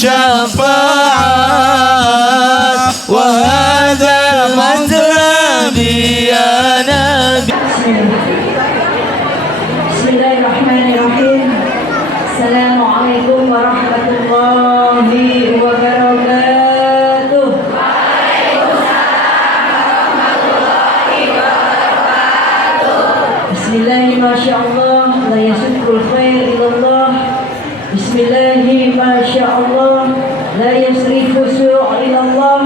الشفاعات وهذا مطلبي يا نبي. Bismillahirrahmanirrahim. Assalamualaikum warahmatullahi wabarakatuh. Bismillahi masyaallah, la yasriqul khair ilallah. Bismillahi masyaallah, la yasrifu su' ilallah.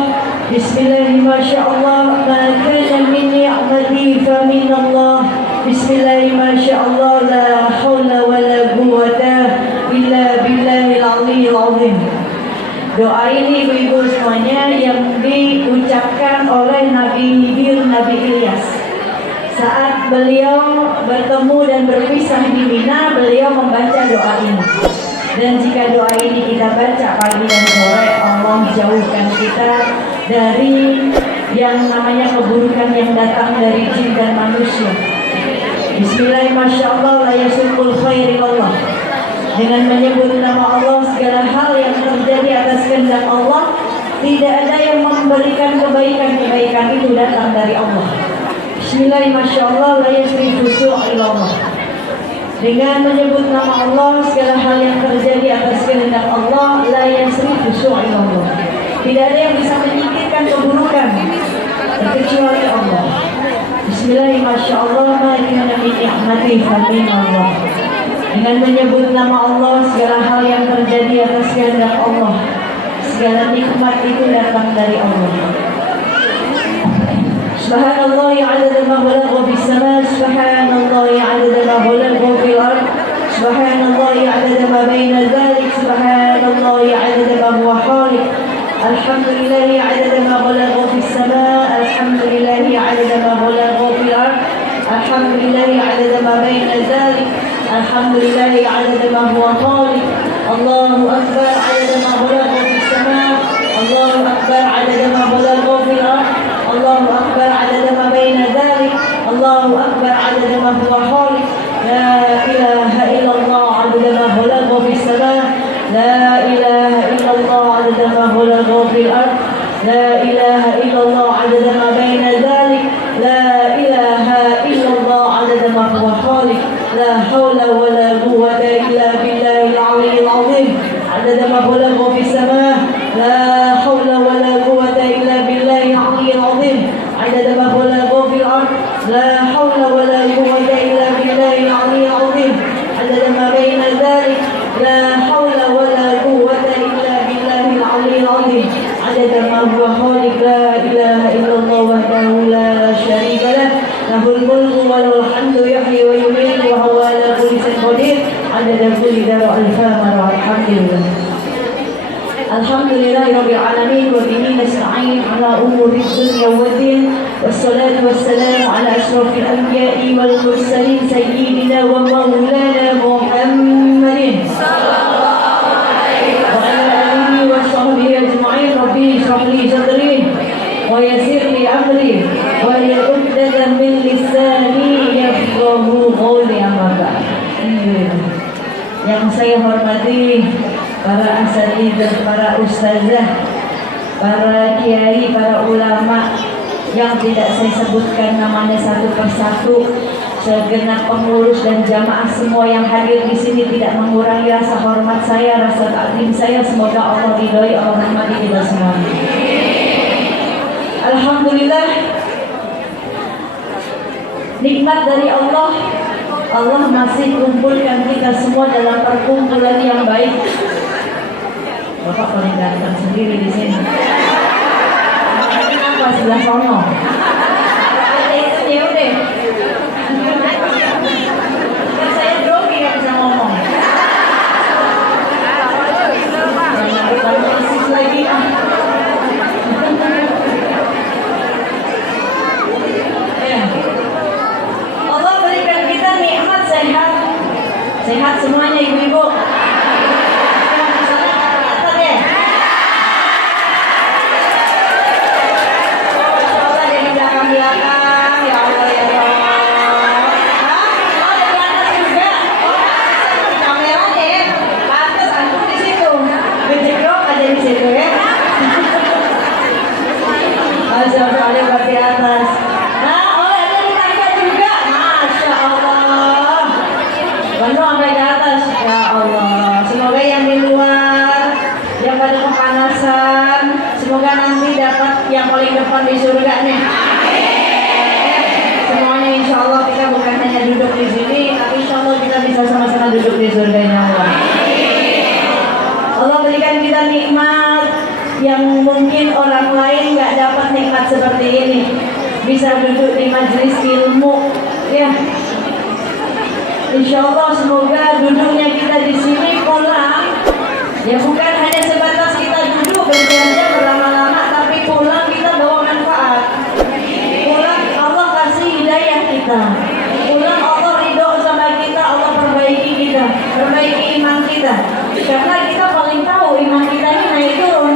Bismillahi masyaallah, ma kana min ni'mati fa min Allah. Bismillahi masyaallah, la haula wa la quwwata illa billahil aliyyil azim. Doa ini ibu-ibu semuanya yang diucapkan oleh Nabi Hidr, Nabi Ilyas. Saat beliau bertemu dan berpisah di Mina, beliau membaca doa ini. Dan jika doa ini kita baca pagi dan sore, Allah jauhkan kita dari yang namanya keburukan yang datang dari jin dan manusia. Bismillahirrahmanirrahim, la yasriqul khair ilallah. Dengan menyebut nama Allah, segala hal yang terjadi atas kehendak Allah, tidak ada yang memberikan kebaikan itu datang dari Allah. Bismillahirrahmanirrahim, la yasrifu su' ilallah. Dengan menyebut nama Allah, segala hal yang terjadi atas kehendak Allah, la yasrifu su' ilallah. Tidak ada yang bisa menyingkirkan keburukan kecuali Allah. Bismillahirrahmanirrahim, ma kana min ni'mati fa min Allah. Dengan menyebut nama Allah, segala hal yang terjadi atas kehendak Allah, segala nikmat itu datang dari Allah. Subhanallah adada ma balagha fis sama, subhanallah adada ma balagha fil ard, subhanallah adada ma baina dzalik, subhanallah adada ma huwa khaliq. Alhamdulillah adada ma balagha fis sama, alhamdulillah adada ma balagha fil ard, alhamdulillah adada ma baina dzalik, alhamdulillah adada ma huwa khaliq. Allahu akbar adada ma balagha fis sama, Allahu akbar adada ma balagha fil ard, Allahu akbar adada ma baina dzalik, Allahu akbar adada ma huwa khaliq. La ilaha illallah adada ma balagha fis sama, la ilaha illallah adada ma balagha fil ard, la ilaha illallah adada ma baina dzalik, la ilaha illallah adada ma huwa khaliq. La haula wa la quwwata illa billahil aliyyil azim. Adada ma balagha fis sama, la haula wa la quwwata illa billahil aliyyil azim. Adada ma balagha fil ard, la haula wa la quwwata illa billahil aliyyil azim. Adada ma baina dzalik, la haula wa la quwwata illa billahil aliyyil azim. Adada ma huwa khaliq, la ilaha illallah wahdahu la syarika lah, lahul mulku wa lahul hamdu yuhyi wa yumiitu wa huwa ala kulli syai'in qadir. Adada kulli dara al-famar walhamdulillah. Alhamdulillahirabbil alamin wa bihi nasta'in ala umuri dunya waddin. Wassalatu wassalamu ala asyrafil anbiya'i wal mursalin sayyidina wa maulana Muhammadin sallallahu alaihi wa ala alihi wa sahbihi ajma'in. Rabbi shrah li sadri wa yassir li amri wa yaquddan min lisani yafqahu qawli. Amma ba'd. Yang saya hormati para asatidzah, para ustazah, para kiai, para ulama yang tidak saya sebutkan namanya satu persatu, segenap pengurus dan jamaah semua yang hadir di sini tidak mengurangi rasa hormat saya, rasa takdim saya. Semoga Allah ridhoi, Allah rahmati kita semua. Alhamdulillah, nikmat dari Allah. Allah masih kumpulkan kita semua dalam perkumpulan yang baik. Bapak paling ganteng sendiri di sini. Apa sebelah sono? Ya udah. Saya grogi nggak bisa ngomong. Jangan lagi. Allah berikan kita nikmat sehat. Sehat semuanya ibu-ibu. kapan di surga nih? Semuanya insya Allah kita bukan hanya duduk di sini, tapi insya Allah kita bisa sama-sama duduk di surganya Allah. Allah berikan kita nikmat yang mungkin orang lain nggak dapat nikmat seperti ini. Bisa duduk di majelis ilmu, ya. Insya Allah semoga duduknya kita di sini pulang, ya bukan hanya sebatas kita duduk berjam-jam berlama-lama, tapi pulang kita bawa manfaat. Pulang Allah kasih hidayah kita. Pulang Allah ridho sama kita, Allah perbaiki kita, perbaiki iman kita. Karena kita paling tahu iman kita ini naik turun,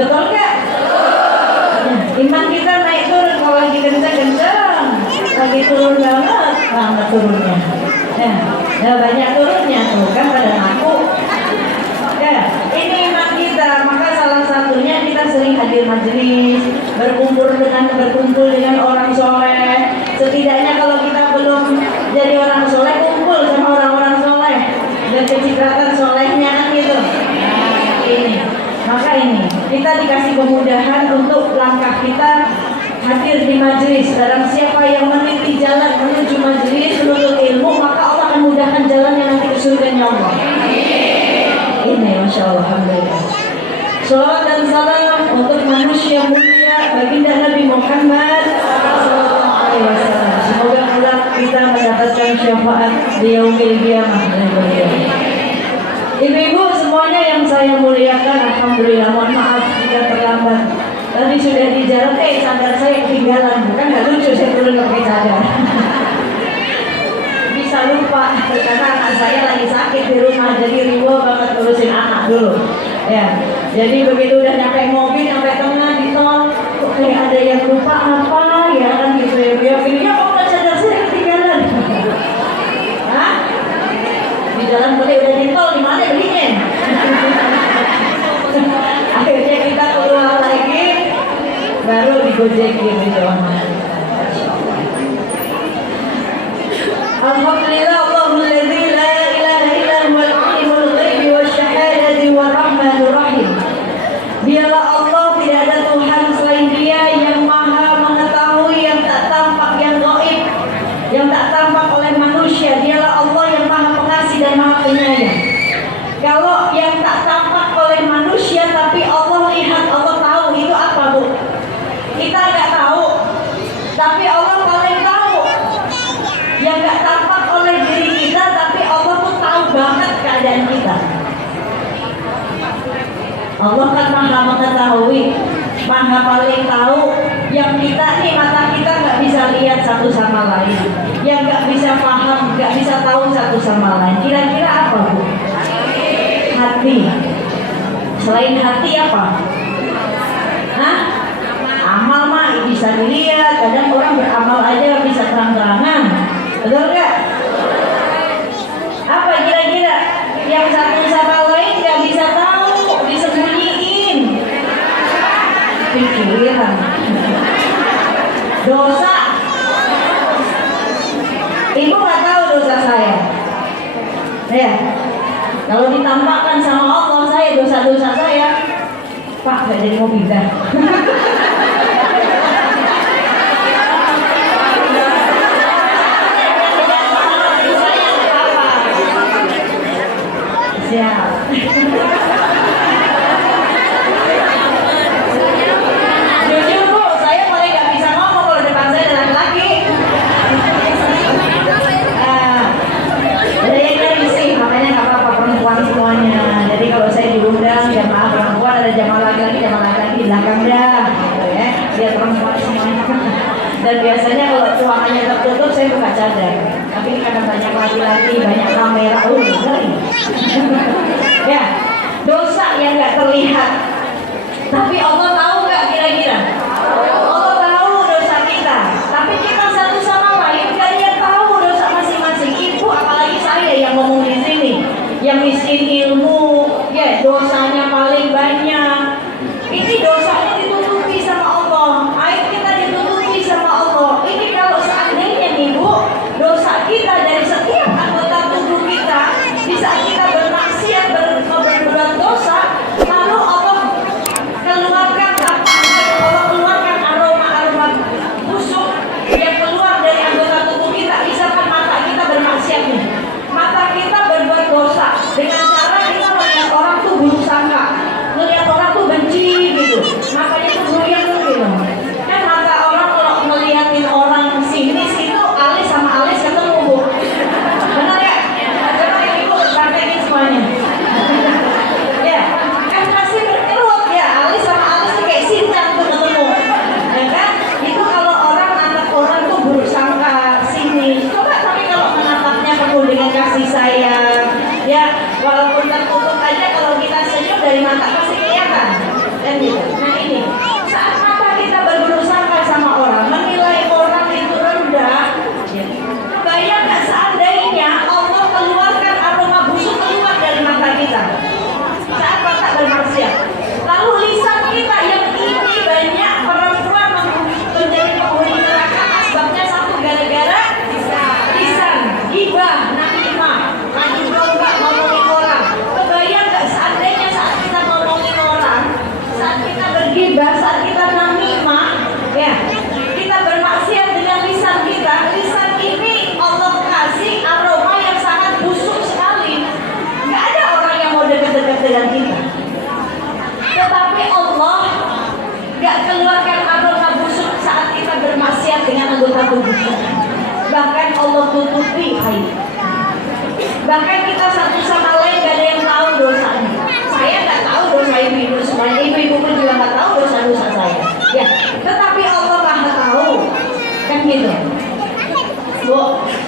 betul nggak? Iman kita naik turun, kalau lagi kencang-kencang, lagi turun banget turunnya. Ya banyak turunnya tuh kan pada ngaku. Ya, ini iman kita, maka salah satunya kita sering hadir majelis, berkumpul dengan orang soleh. Setidaknya kalau kita belum jadi orang soleh, kumpul sama orang-orang soleh dan kecipratan solehnya kan gitu. Nah, ini, maka ini kita dikasih kemudahan untuk langkah kita hadir di majelis. Barang siapa yang meniti jalan menuju majelis menuntut ilmu, maka Allah akan mudahkan jalannya nanti ke surganya Allah. Ini Masya Allah, alhamdulillah. Salawat dan salam untuk manusia mulia baginda Nabi Muhammad SAW. Semoga kelak kita mendapatkan syafaat di yaumil qiyamah. Ibu-ibu semuanya yang saya muliakan, alhamdulillah, mohon maaf jika terlambat. Tadi sudah di jalan, cadar saya ketinggalan, bukan nggak lucu saya turun pakai cadar. Bisa lupa karena anak saya lagi sakit di rumah, jadi riwa banget urusin anak dulu. Ya, jadi begitu udah nyampe mobil, nyampe tengah di tol, kok kayak ada yang lupa apa ya kan gitu ya. Biar kok cadar saya ketinggalan. Hah? Di jalan beli udah di tol, di mana belinya? Akhirnya kita keluar lagi, baru digojekin di jalan. Alhamdulillah, Allahul ladzi la ilaha illa huwal alimul ghaibi wasyahadati warahmanur rahim. Dialah Allah, tidak ada Tuhan selain Dia yang Maha mengetahui yang tak tampak, yang gaib, yang tak tampak oleh manusia. Dialah Allah yang Maha pengasih dan Maha penyayang. Kalau yang tak tampak oleh manusia tapi Allah lihat, Allah tahu, itu apa, Bu? Kita nggak tahu, tapi Allah paling tahu. Yang nggak tampak oleh diri kita, tapi Allah pun tahu banget keadaan kita. Allah kan Maha mengetahui, Maha paling tahu. Yang kita nih, mata kita nggak bisa lihat satu sama lain, yang nggak bisa paham, nggak bisa tahu satu sama lain. Kira-kira apa, Bu? Hati. Selain hati apa? Hah? Amal mah bisa dilihat. Kadang orang beramal aja bisa terang-terangan, betul nggak? Apa kira-kira yang satu sama lain nggak bisa tahu, disembunyiin? Pikiran, dosa. Ibu nggak tahu dosa saya, ya. Kalau ditampakkan sama Allah, saya dosa-dosa saya, Pak, gak jadi mau pindah. Siap. Jujur, Bu, saya mulai gak bisa ngomong kalau depan saya ada laki-laki. Ada yang risih, makanya gak apa-apa, perempuan semuanya. Jadi kalau saya diundang jamaah perempuan, ada jamaah laki-laki di belakang dah, gitu ya, biar perempuan semuanya. Dan biasanya kalau ruangannya tertutup saya buka cadar, tapi karena banyak laki-laki, banyak kamera, ngeri. Ya, dosa yang nggak terlihat, tapi Allah tahu nggak kira-kira? Allah tahu dosa kita, tapi kita satu sama lain nggak ada yang tahu dosa masing-masing. Ibu, apalagi saya yang ngomong di sini, yang miskin ilmu, ya dosanya paling banyak. Ini dosanya ditutupi sama Allah, aib kita ditutupi sama Allah. Ini kalau seandainya nih, Bu, dosa kita dari setiap anggota tubuh kita, di saat kita bermaksiat, berbuat dosa, lalu Allah keluarkan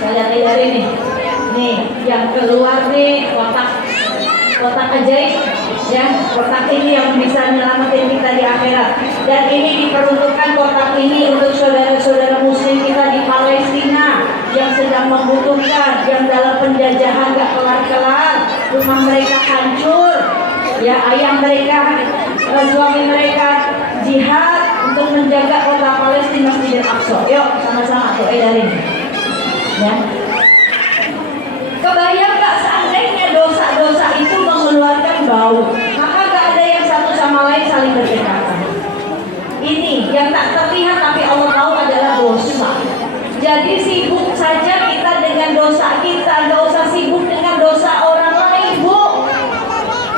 Saya lihat ini. Nih, yang keluar nih kotak ajaib, ya, kotak ini yang bisa menyelamatkan kita di akhirat. Dan ini diperuntukkan kotak ini untuk saudara-saudara muslim kita di Palestina yang sedang membutuhkan, yang dalam penjajahan gak kelar-kelar, rumah mereka hancur, ya, ayah mereka, suami mereka jihad untuk menjaga kota Palestina, Masjidil Aqsa. Yuk sama-sama tuh edarin, ya. Kebayang gak seandainya dosa-dosa itu mengeluarkan bau, maka gak ada yang satu sama lain saling berdekatan. Ini yang tak terlihat tapi Allah tahu adalah dosa. Jadi sibuk saja kita dengan dosa kita, gak usah sibuk dengan dosa orang lain, Bu.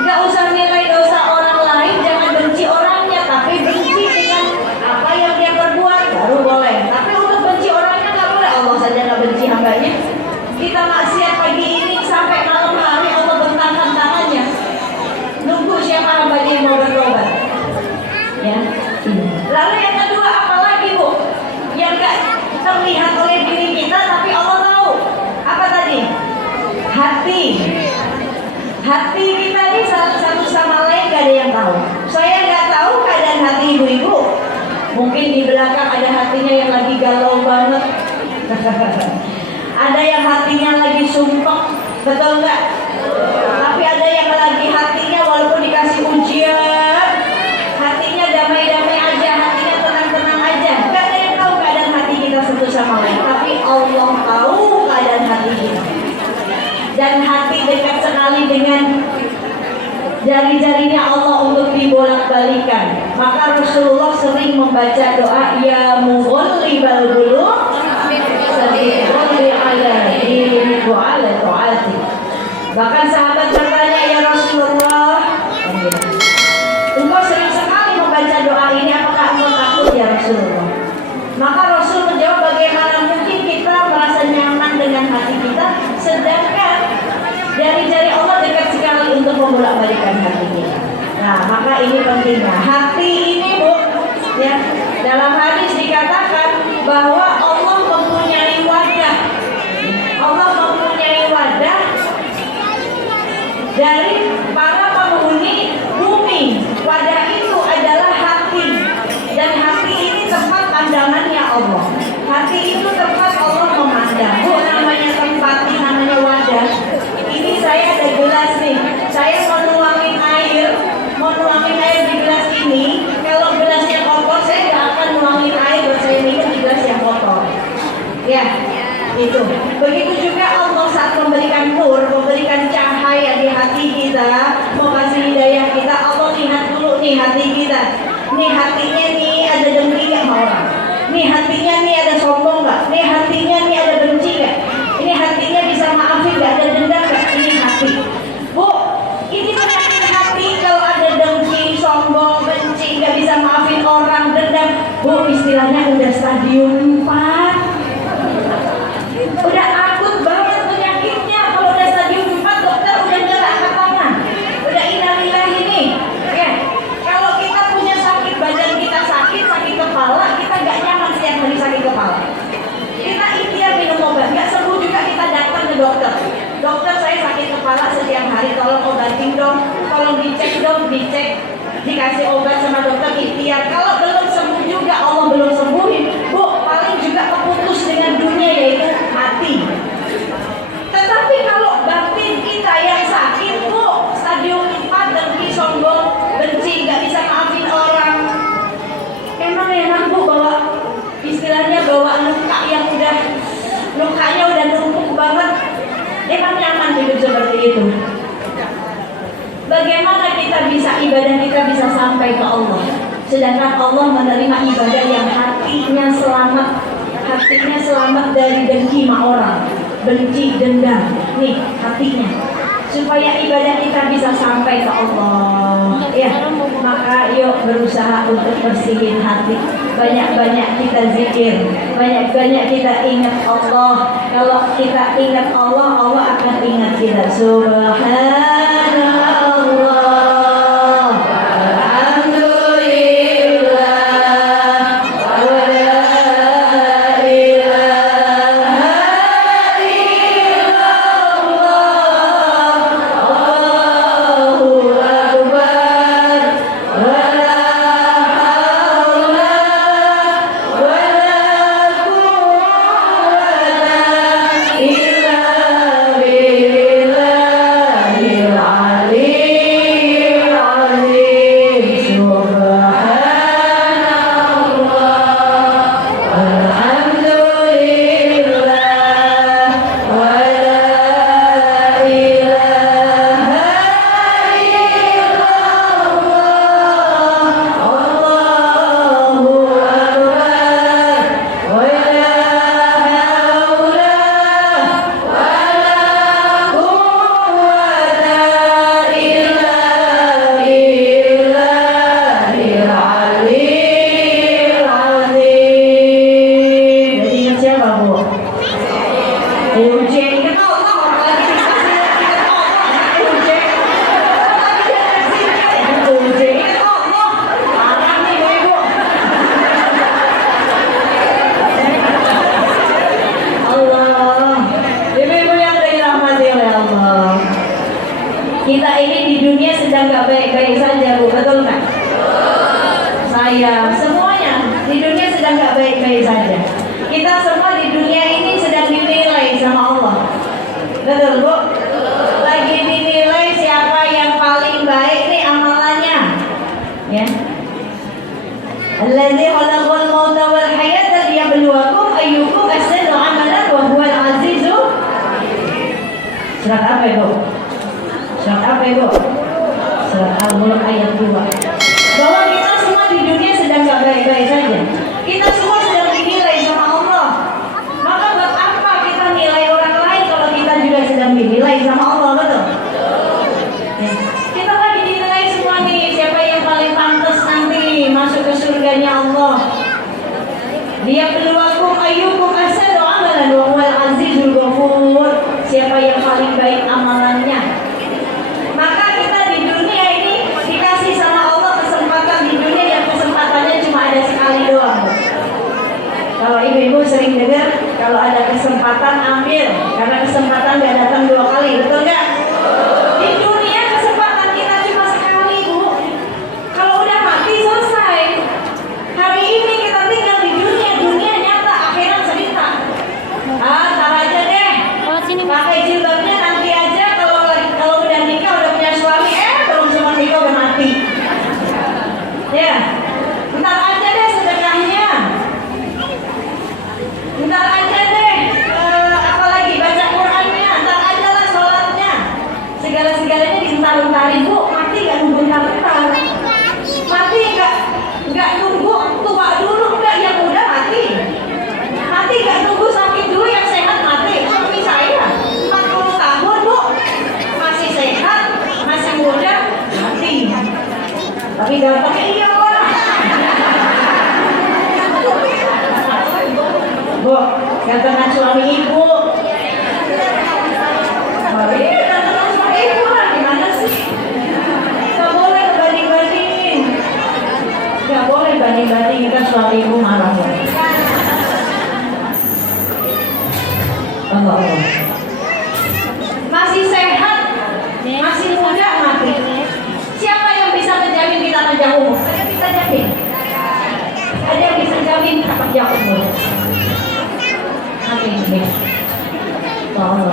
Gak usah nilai dosa orang lain, jangan benci orangnya, tapi benci dengan apa yang dia perbuat baru boleh. Tapi untuk benci orangnya gak boleh. Allah saja gak benci hambanya. Kita maksiat pagi ini sampai malam hari, Allah bentangkan tangannya, nunggu siapa hambanya yang mau bertobat, ya. Lalu yang kedua apalagi, Bu, yang gak terlihat oleh diri kita tapi Allah tahu. Apa tadi? Hati kita ini satu sama lain gak ada yang tahu. Saya gak tahu keadaan hati ibu-ibu. Mungkin di belakang ada hatinya yang lagi galau banget. Ada yang hatinya lagi sumpah, betul nggak? Tapi ada yang lagi hatinya walaupun dikasih ujian, hatinya damai-damai aja, hatinya tenang-tenang aja. Gak ada yang tahu keadaan hati kita satu sama lain, tapi Allah tahu keadaan hati kita. Dan hati dekat sekali dengan jari-jarinya Allah untuk dibolak-balikan. Maka Rasulullah sering membaca doa, ya mughallibal qulub, bahkan sahabat bertanya, ya Rasulullah, engkau sering sekali membaca doa ini, apakah engkau takut ya Rasulullah? Maka Rasul menjawab, bagaimana mungkin kita merasa nyaman dengan hati kita, sedangkan jari-jari Allah dekat sekali untuk membolak-balikan hati kita. Nah, maka ini pentingnya hati ini, Bu, ya. Dalam hadis dikatakan bahwa Allah mempunyai wadah. Allah mempunyai wadah dari para penghuni bumi. Wadah itu adalah hati. Dan hati ini tempat pandangannya Allah. Hati itu tempat Allah memandang. Bu, namanya tempat, namanya wadah. Ini saya ada gelas nih. Saya mau nuangin air di gelas ini. Kalau gelasnya kotor, saya nggak akan nuangin air buat saya minum di gelas yang kotor. Ya, itu. Begitu juga Allah saat memberikan nur, memberikan cahaya di hati kita, mau kasih hidayah kita, Allah lihat dulu nih hati kita. Nih hatinya nih ada dengki nggak sama orang? Nih hatinya nih ada sombong nggak? Nih hatinya nih ada benci nggak? Ini hatinya bisa maafin nggak? Ada dendam nggak? Ini hati. Bu, ini penyakit hati kalau ada dengki, sombong, benci, nggak bisa maafin orang, dendam. Bu, istilahnya udah stadium 4. Udah akut banget penyakitnya. Kalau udah stadium 4, dokter udah nyerah ke tangan. Udah innalillahi nih. Ya, kalau kita punya sakit, badan kita sakit kepala, kita nggak nyaman setiap hari sakit kepala. Kita ikhtiar minum obat, nggak sembuh juga kita datang ke dokter. Dokter, saya sakit kepala setiap hari, tolong obatin dong, tolong dicek dong, dikasih obat sama dokter, ikhtiar. Kalau belum sembuh juga, Allah belum sembuhin, Bu, paling juga keputus dengan dunia, yaitu mati. Tetapi kalau batin kita yang sakit, Bu, stadium 4, dengki, sombong, benci, nggak bisa maafin orang, emang enak, Bu, bawa istilahnya bawa luka yang udah lukanya udah numpuk banget. Emang nyaman hidup seperti itu? Bagaimana kita bisa ibadah kita bisa sampai ke Allah, sedangkan Allah menerima ibadah yang hatinya selamat dari dengki sama orang, benci, dendam. Nih hatinya, supaya ibadah kita bisa sampai ke Allah. Ya, maka yuk berusaha untuk bersihin hati. Banyak-banyak kita zikir, banyak-banyak kita ingat Allah. Kalau kita ingat Allah, Allah akan ingat kita. Subhanallah. Alhamdulillah. Wa la ilaha Ibu? Surat Al-Mulk ayat 2. Bahwa kita semua di dunia sedang gak baik-baik saja. Kita semua sedang dinilai sama Allah. Maka buat apa kita nilai orang lain kalau kita juga sedang dinilai sama Allah, betul? Ya. Kita lagi dinilai semua nih, siapa yang paling pantas nanti masuk ke surganya Allah. Dia peluangkum ayyukum ahsanu amalan wa huwal azizul ghafur. Siapa yang paling baik amalannya. Maka kita di dunia ini dikasih sama Allah kesempatan di dunia yang kesempatannya cuma ada sekali doang. Kalau ibu-ibu sering dengar kalau ada kesempatan ambil, karena kesempatan gak datang 2 kali, betul gak? Di dunia kesempatan kita cuma sekali, Bu. Kalau udah mati selesai. Hari ini kita tinggal di dunia nyata, akhirat cerita. Tar aja deh. Pakai jilbabnya nanti aja, kalau udah nikah udah punya suami, belum sempat nikah udah mati. Ya, ntar aja deh sedekahnya. Ntar aja deh, apalagi baca Qurannya, ntar aja lah sholatnya. Segala-segalanya dientar-entarin, Bu. Mati gak nunggu ntar-ntar. Mati gak nunggu tua dulu, enggak, yang muda mati. Mati gak nunggu sakit dulu, yang sehat mati. Suami saya 40 tahun, Bu, masih sehat, masih muda, mati. Tapi dampaknya iya, orang. Bu, katakan suami ibu. Mari katakan suami ibu lah, gimana sih? Gak boleh banding-bandingin. Gak boleh banding-bandingin, kan suami ibu marah. Allah. Masih sehat, masih muda, mati. Siapa yang bisa menjamin kita panjang umur? Ada yang bisa jamin? Ada yang bisa jamin kita panjang umur? Mati ini. Allah.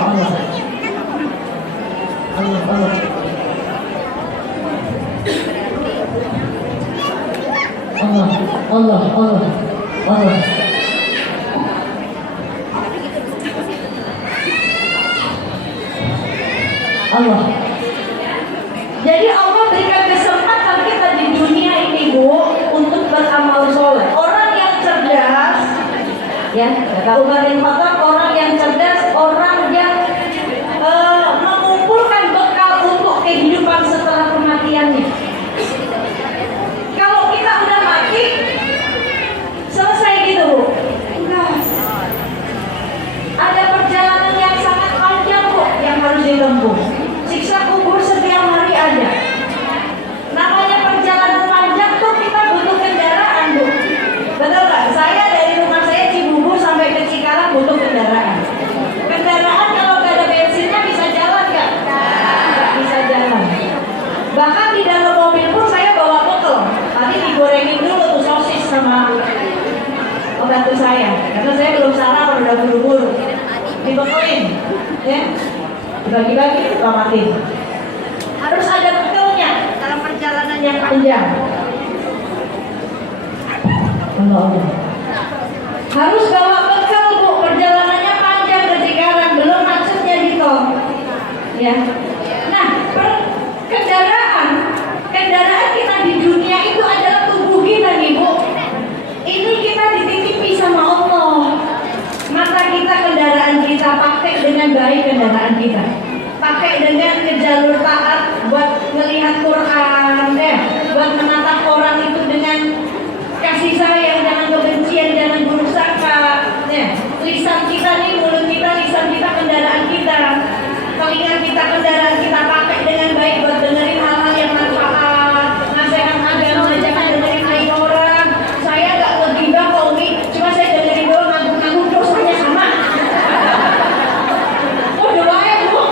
Allah. Jadi Allah berikan kesempatan kita di dunia ini, Bu, untuk beramal soleh. Orang yang cerdas, ya, kata Umar bin Khattab, orang yang cerdas, orang yang mengumpulkan bekal untuk kehidupan setelah kematiannya. Kalau kita udah mati, selesai gitu, Bu. Enggak. Ada perjalanan yang sangat panjang, Bu, yang harus ditempuh. Siksa kubur setiap hari ada. Namanya perjalanan panjang tuh kita butuh kendaraan, Bu. Betul nggak? Saya dari rumah saya Cibubur sampai ke Cikarang butuh kendaraan. Kendaraan kalau nggak ada bensinnya bisa jalan nggak? Nggak bisa jalan. Bahkan di dalam mobil pun saya bawa bekal. Tadi digorengin dulu tuh sosis sama pembantu saya, karena saya belum sarapan, udah buru-buru. Dibekelin, ya. Dibagi-bagi, mati. Harus ada bekalnya dalam perjalanan yang panjang. Allah. Harus bawa bekal, Bu. Perjalanannya panjang ke Cikarang, belum macetnya di tol. Ya. Nah, kendaraan kita di dunia itu adalah tubuh kita, Ibu. Ini kita dititipi sama Allah. Maka kita kendaraan kita pakai dengan baik, kendaraan kita pakai dengan ke jalur taat, buat melihat Quran, buat menatap orang itu dengan kasih sayang, jangan kebencian, jangan buruk sangka. Lisan kita nih, mulut kita, lisan kita, kendaraan kita, telinga kita, kendaraan kita pakai dengan baik buat dengerin hal-hal yang manfaat, nasihat agama, jangan dengerin aib orang. Saya gak ngegibah kok, Umi, cuma saya dengerin doang, nanggung-nanggung dosanya sama. Oh, doanya, Bu.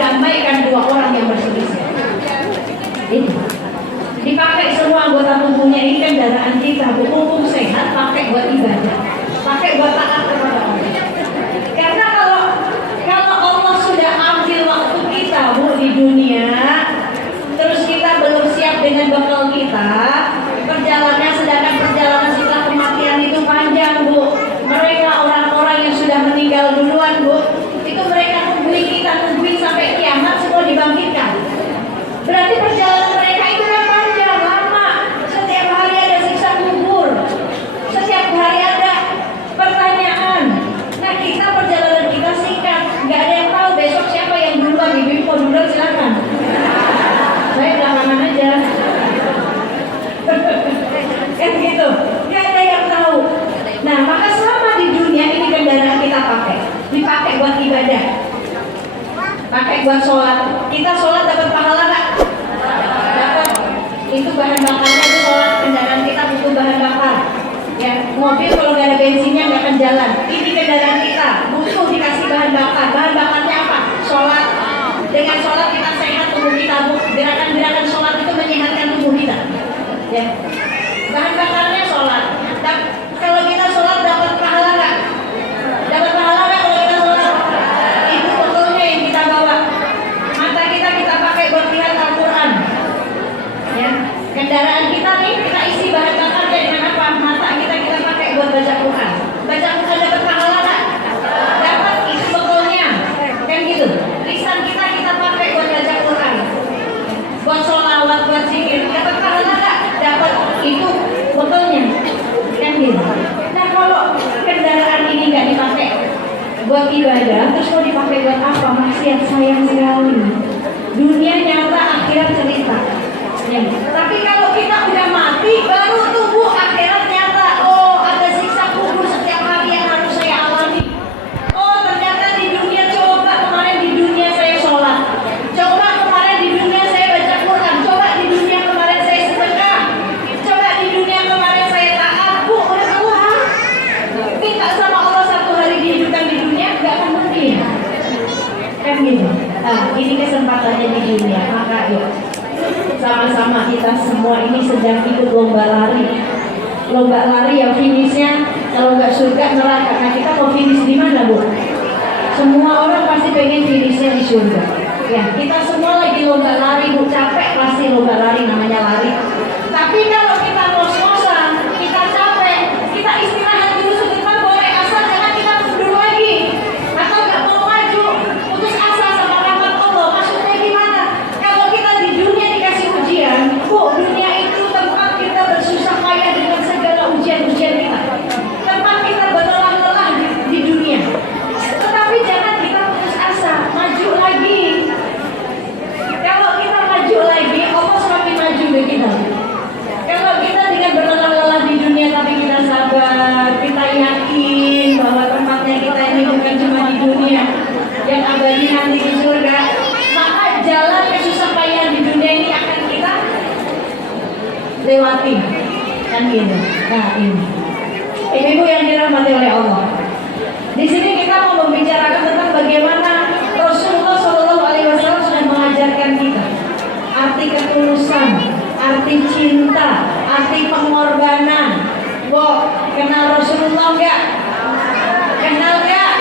mendamaikan dua orang yang berselisih. Itu dipakai semua anggota tubuhnya. Ini kendaraan kita, mumpung sehat, pakai buat ibadah, pakai buat taat kepada Allah. Karena kalau Allah sudah ambil waktu kita, Bu, di dunia, terus kita belum siap dengan bekal kita, sedangkan perjalanan setelah kematian itu panjang, Bu. Mereka orang-orang yang sudah meninggal duluan, Bu, itu mereka nungguin sampai kiamat semua dibangkitkan. Berarti perjalanan mereka itu kan panjang, lama. Setiap hari ada siksa kubur, setiap hari ada pertanyaan. Nah, kita perjalanan kita singkat, nggak ada yang tahu besok siapa yang duluan. Ibu mau duluan silakan. Saya belakangan aja. Kan gitu, nggak ada yang tahu. Nah, maka selama di dunia ini kendaraan kita dipakai buat ibadah, pakai buat sholat. Kita sholat dapat pahala nggak? Dapat. Itu bahan bakarnya, itu sholat. Kendaraan kita butuh bahan bakar. Ya, mobil kalau nggak ada bensinnya nggak akan jalan. Ini kendaraan kita butuh dikasih bahan bakar. Bahan bakarnya apa? Sholat. Dengan sholat kita sehat, tubuh kita, Bu. Gerakan-gerakan sholat itu menyehatkan tubuh kita. Ya. Bahan bakarnya sholat. Kalau kita sholat dapat pahala nggak? Dapat pahala nggak kalau kita sholat? Itu fotonya yang kita bawa. Mata kita pakai buat lihat Al-Quran. Ya. Kendaraan kita nih, kita isi bahan bakarnya dengan apa? Mata kita pakai buat baca Quran. Baca Quran dapat pahala nggak? Dapat, itu fotonya. Kan gitu. Lisan kita pakai buat baca Quran, buat sholawat, buat zikir. Dapat pahala nggak? Dapat, itu fotonya. Kan gitu. Nah, kalau kendaraan ini nggak dipakai buat ibadah, terus mau dipakai buat apa? Maksiat, sayang sekali. Dunia nyata, akhirat cerita. Ya. Tapi kalau kita udah mati, baru tubuh akhirat nyata. Oh, ada siksa kubur setiap hari yang harus saya alami. Oh, ternyata di dunia, coba kemarin di dunia saya sholat, coba kemarin di dunia saya baca Quran, coba di dunia kemarin saya sedekah, coba di dunia kemarin saya taat. Bu, udah Tuhan minta sama Allah satu hari dihidupkan di dunia, nggak akan mungkin. Kan gitu. Nah, ini kesempatannya di dunia. Maka yuk, sama-sama kita semua ini sedang ikut lomba lari. Lomba lari yang finishnya kalau nggak surga neraka. Nah, kita mau finish di mana, Bu? Semua orang pasti pengen finishnya di surga. Ya, kita semua lagi lomba lari, Bu. Capek pasti lomba lari, namanya lari. Tapi kalau kita ngos-ngosan, kita capek, kita istirahat dulu sebentar boleh, asal jangan kita mundur lagi. Atau nggak mau maju, putus asa sama rahmat Allah. Maksudnya gimana? Kalau kita di dunia dikasih ujian, Bu, dunia itu tempat kita bersusah payah dengan segala ujian-ujian kita. Tempat kita berlelah-lelah di dunia. Tetapi jangan kita putus asa, maju lagi. Kalau kita maju lagi, Allah semakin maju ke kita. Kalau kita dengan berlelah-lelah di dunia, tapi kita sabar, kita yakin bahwa tempatnya kita ini bukan cuma di dunia, yang abadi nanti di surga, maka jalan kesusah payah di dunia ini akan kita lewati. Kan gitu. Nah, ini ibu yang dirahmati oleh Allah. Di sini kita mau membicarakan tentang bagaimana Rasulullah SAW sudah mengajarkan kita arti ketulusan, arti cinta, arti pengorbanan. Wow, kenal Rasulullah enggak? Kenal enggak?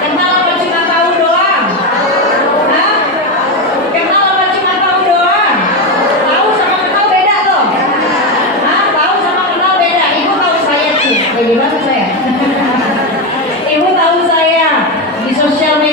Kenal apa cuma tahu doang? Hah? Kenal apa cuma tahu doang? Tahu sama kenal beda loh. Hah? Tahu sama kenal beda. Ibu tahu saya sih. Gimana saya? Ibu tahu saya di sosial media.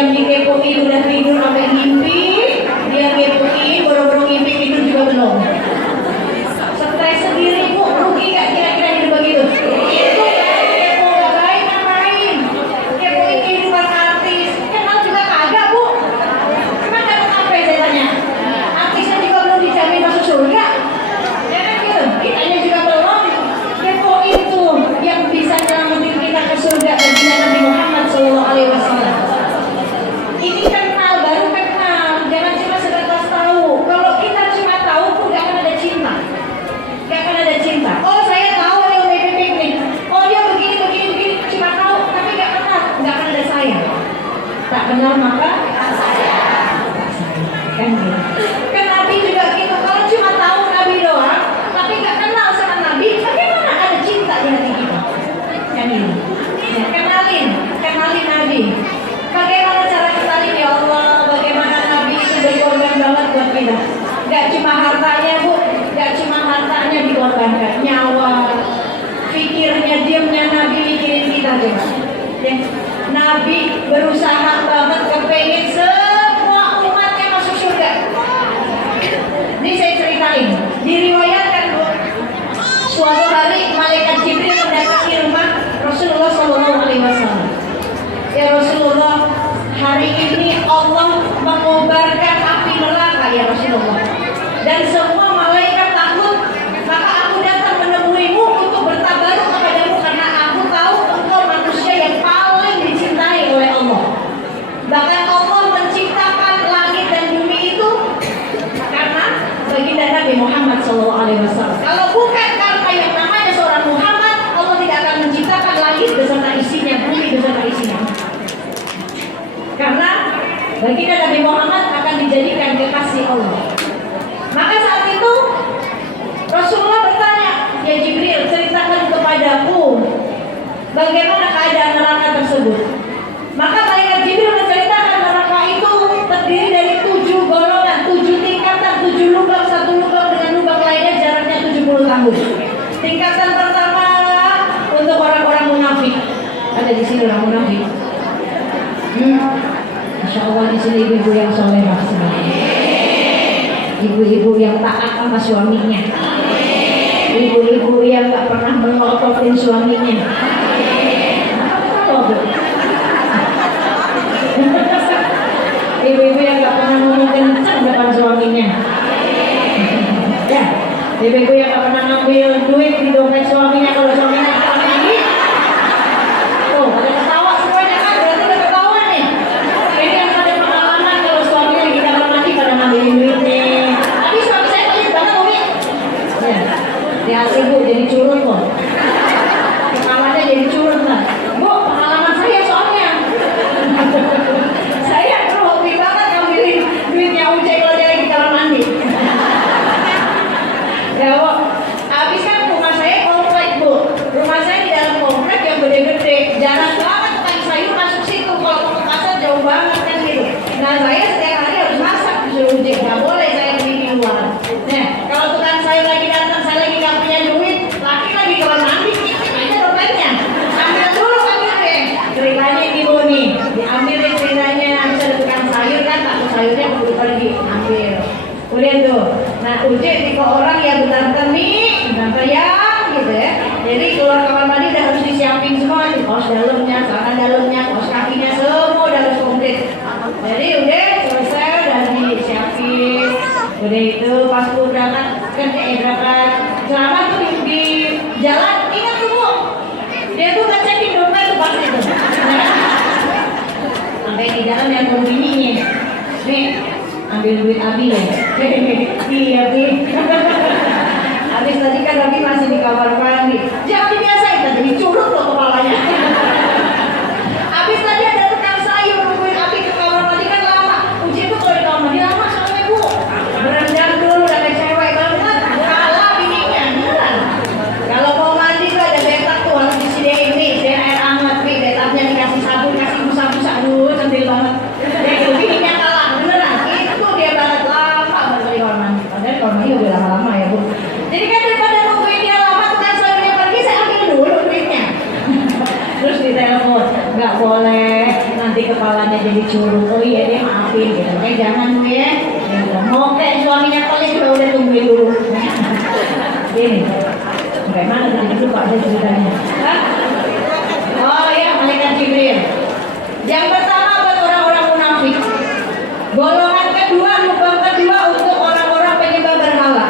Yang dikepoin udah tidur sampai ngimpi, dia kepoin boro-boro ngimpi tidur juga belum. Stres sendiri bu, rugi gak kira-kira hidup begitu? Itu kepo gak baik ngapain? Kepoin kehidupan artis, kenal juga kagak bu? Emang dapat apa saya tanya? Artisnya juga belum dijamin masuk surga. Ya kan gitu, kitanya juga belum. Kepoin tuh yang bisa nyelamatin kita ke surga baginda Nabi Muhammad SAW. Ini kenal, baru kenal, jangan cuma sebatas tahu. Kalau kita cuma tahu pun gak akan ada cinta. Gak akan ada cinta. Oh saya tahu dia udah piknik. Oh dia begini, cuma tahu, tapi gak kenal, gak akan ada sayang. Tak kenal maka kan gitu. Kan Nabi juga gitu. Kalau cuma tahu Nabi doang, tapi gak kenal sama Nabi, bagaimana ada cinta di hati kita? Kan ini. Ya, kenalin Nabi. Bagaimana cara kenalin ya Allah? Bagaimana Nabi itu berkorban banget buat kita? Gak cuma hartanya bu, gak cuma hartanya dikorbankan, nyawa, pikirnya, diamnya Nabi mikirin kita coba. Ya. Nabi berusaha banget kepengen semua umatnya masuk surga. Ini saya ceritain, diriwayatkan bu, suatu hari malaikat Jibril mendatangi rumah Rasulullah SAW. Ya Rasulullah, hari ini Allah mengobarkan api neraka ya Rasulullah. Dan semua malaikat takut, maka aku datang menemuimu untuk bertabaruk kepadamu karena aku tahu engkau manusia yang paling dicintai oleh Allah. Bahkan Allah menciptakan langit dan bumi itu karena baginda Nabi Muhammad SAW. Kalau bukan karena yang namanya seorang Muhammad, Allah tidak akan menciptakan langit beserta isinya, bumi beserta isinya. Karena baginda Nabi Muhammad akan dijadikan kekasih Allah. Maka saat itu Rasulullah bertanya, ya Jibril, ceritakan kepadaku bagaimana keadaan neraka tersebut. Maka malaikat Jibril menceritakan neraka itu terdiri dari 7 golongan, 7 tingkatan, 7 lubang, satu lubang dengan lubang lainnya jaraknya 70 tahun. Tingkatan pertama untuk orang-orang munafik. Ada di sini orang munafik. Masya Allah di sini ibu-ibu yang solehah semua. Ibu-ibu yang taat sama suaminya. Ibu-ibu yang gak pernah melototin suaminya. Ibu-ibu yang gak pernah ngomong kencang depan suaminya. Ya, ibu-ibu yang gak pernah ngambil duit di dompet suaminya kalau suaminya lagi. Tuh, pada ketawa semuanya kan, berarti udah ketawa nih. Ini yang pada pengalaman kalau suaminya lagi kamar mandi pada ngambilin duit nih. Tadi suami saya pelit banget Umi. Ya, hati bu jadi curut kok. Kepalanya jadi curut lah. Bu, pengalaman saya soalnya. Saya tuh hobi banget ngambilin duitnya Ucai kalau dia lagi kamar mandi. Ya bu, habis kan rumah saya komplek bu. Rumah saya di dalam komplek yang gede-gede. Jarang banget tukang sayur masuk situ. Kalau mau ke pasar jauh banget kan gitu. Nah saya setiap hari harus masak disuruh Ucai. Gak boleh saya beli di luar. Nah kalau tukang sayur lagi datang, saya lagi gak punya duit, laki lagi kamar mandi, aja dompetnya. Ambil dulu deh. Ceritanya ibu nih, diambil deh ceritanya. Bisa ada tukang sayur kan, takut sayurnya pergi ambil. Udah tuh. Nah Ucai tipe orang yang bentar-bentar nih, bentar ya gitu ya. Jadi keluar kamar mandi udah harus disiapin semua, kaos dalamnya, celana dalamnya, kaos kakinya, semua udah harus komplit. Jadi udah selesai, udah disiapin. Udah itu pas aku berangkat berangkat selamat tuh di jalan, ingat tuh bu, dia tuh ngecekin dompet tuh pas itu. Sampai di jalan yang berbunyinya, nih ambil duit Abi ya. Iya Abi. Habis tadi kan Abi masih di kamar mandi. Jangan dibiasain, tadi dicurut loh kepalanya. Habis tadi ada tukang sayur nungguin Abi ke kamar mandi kan lama. Uji tuh kalau di kamar mandi lama soalnya bu. Berendam dulu udah kayak cewek banget. Kalah bininya, beneran. Kalau mau mandi tuh ada betak tuh harus disediain nih, sediain air hangat nih. Betaknya dikasih sabun, kasih busa-busa. Aduh, cantik banget. Jadi bininya kalah, beneran. Itu dia banget lama banget di kamar mandi. Padahal kamar mandi udah lama-lama ya bu. Jadi kan daripada nungguin dia lama tukang sayurnya pergi, saya ambil dulu duitnya. curug. Oh iya dia maafin gitu. Jangan ya. Mau kayak suaminya kali juga udah tungguin dulu. Gini. Bagaimana tadi itu Pak saya ceritanya? Hah? Oh iya malaikat Jibril. Yang pertama buat orang-orang munafik. Golongan kedua, lubang kedua untuk orang-orang penyembah berhala.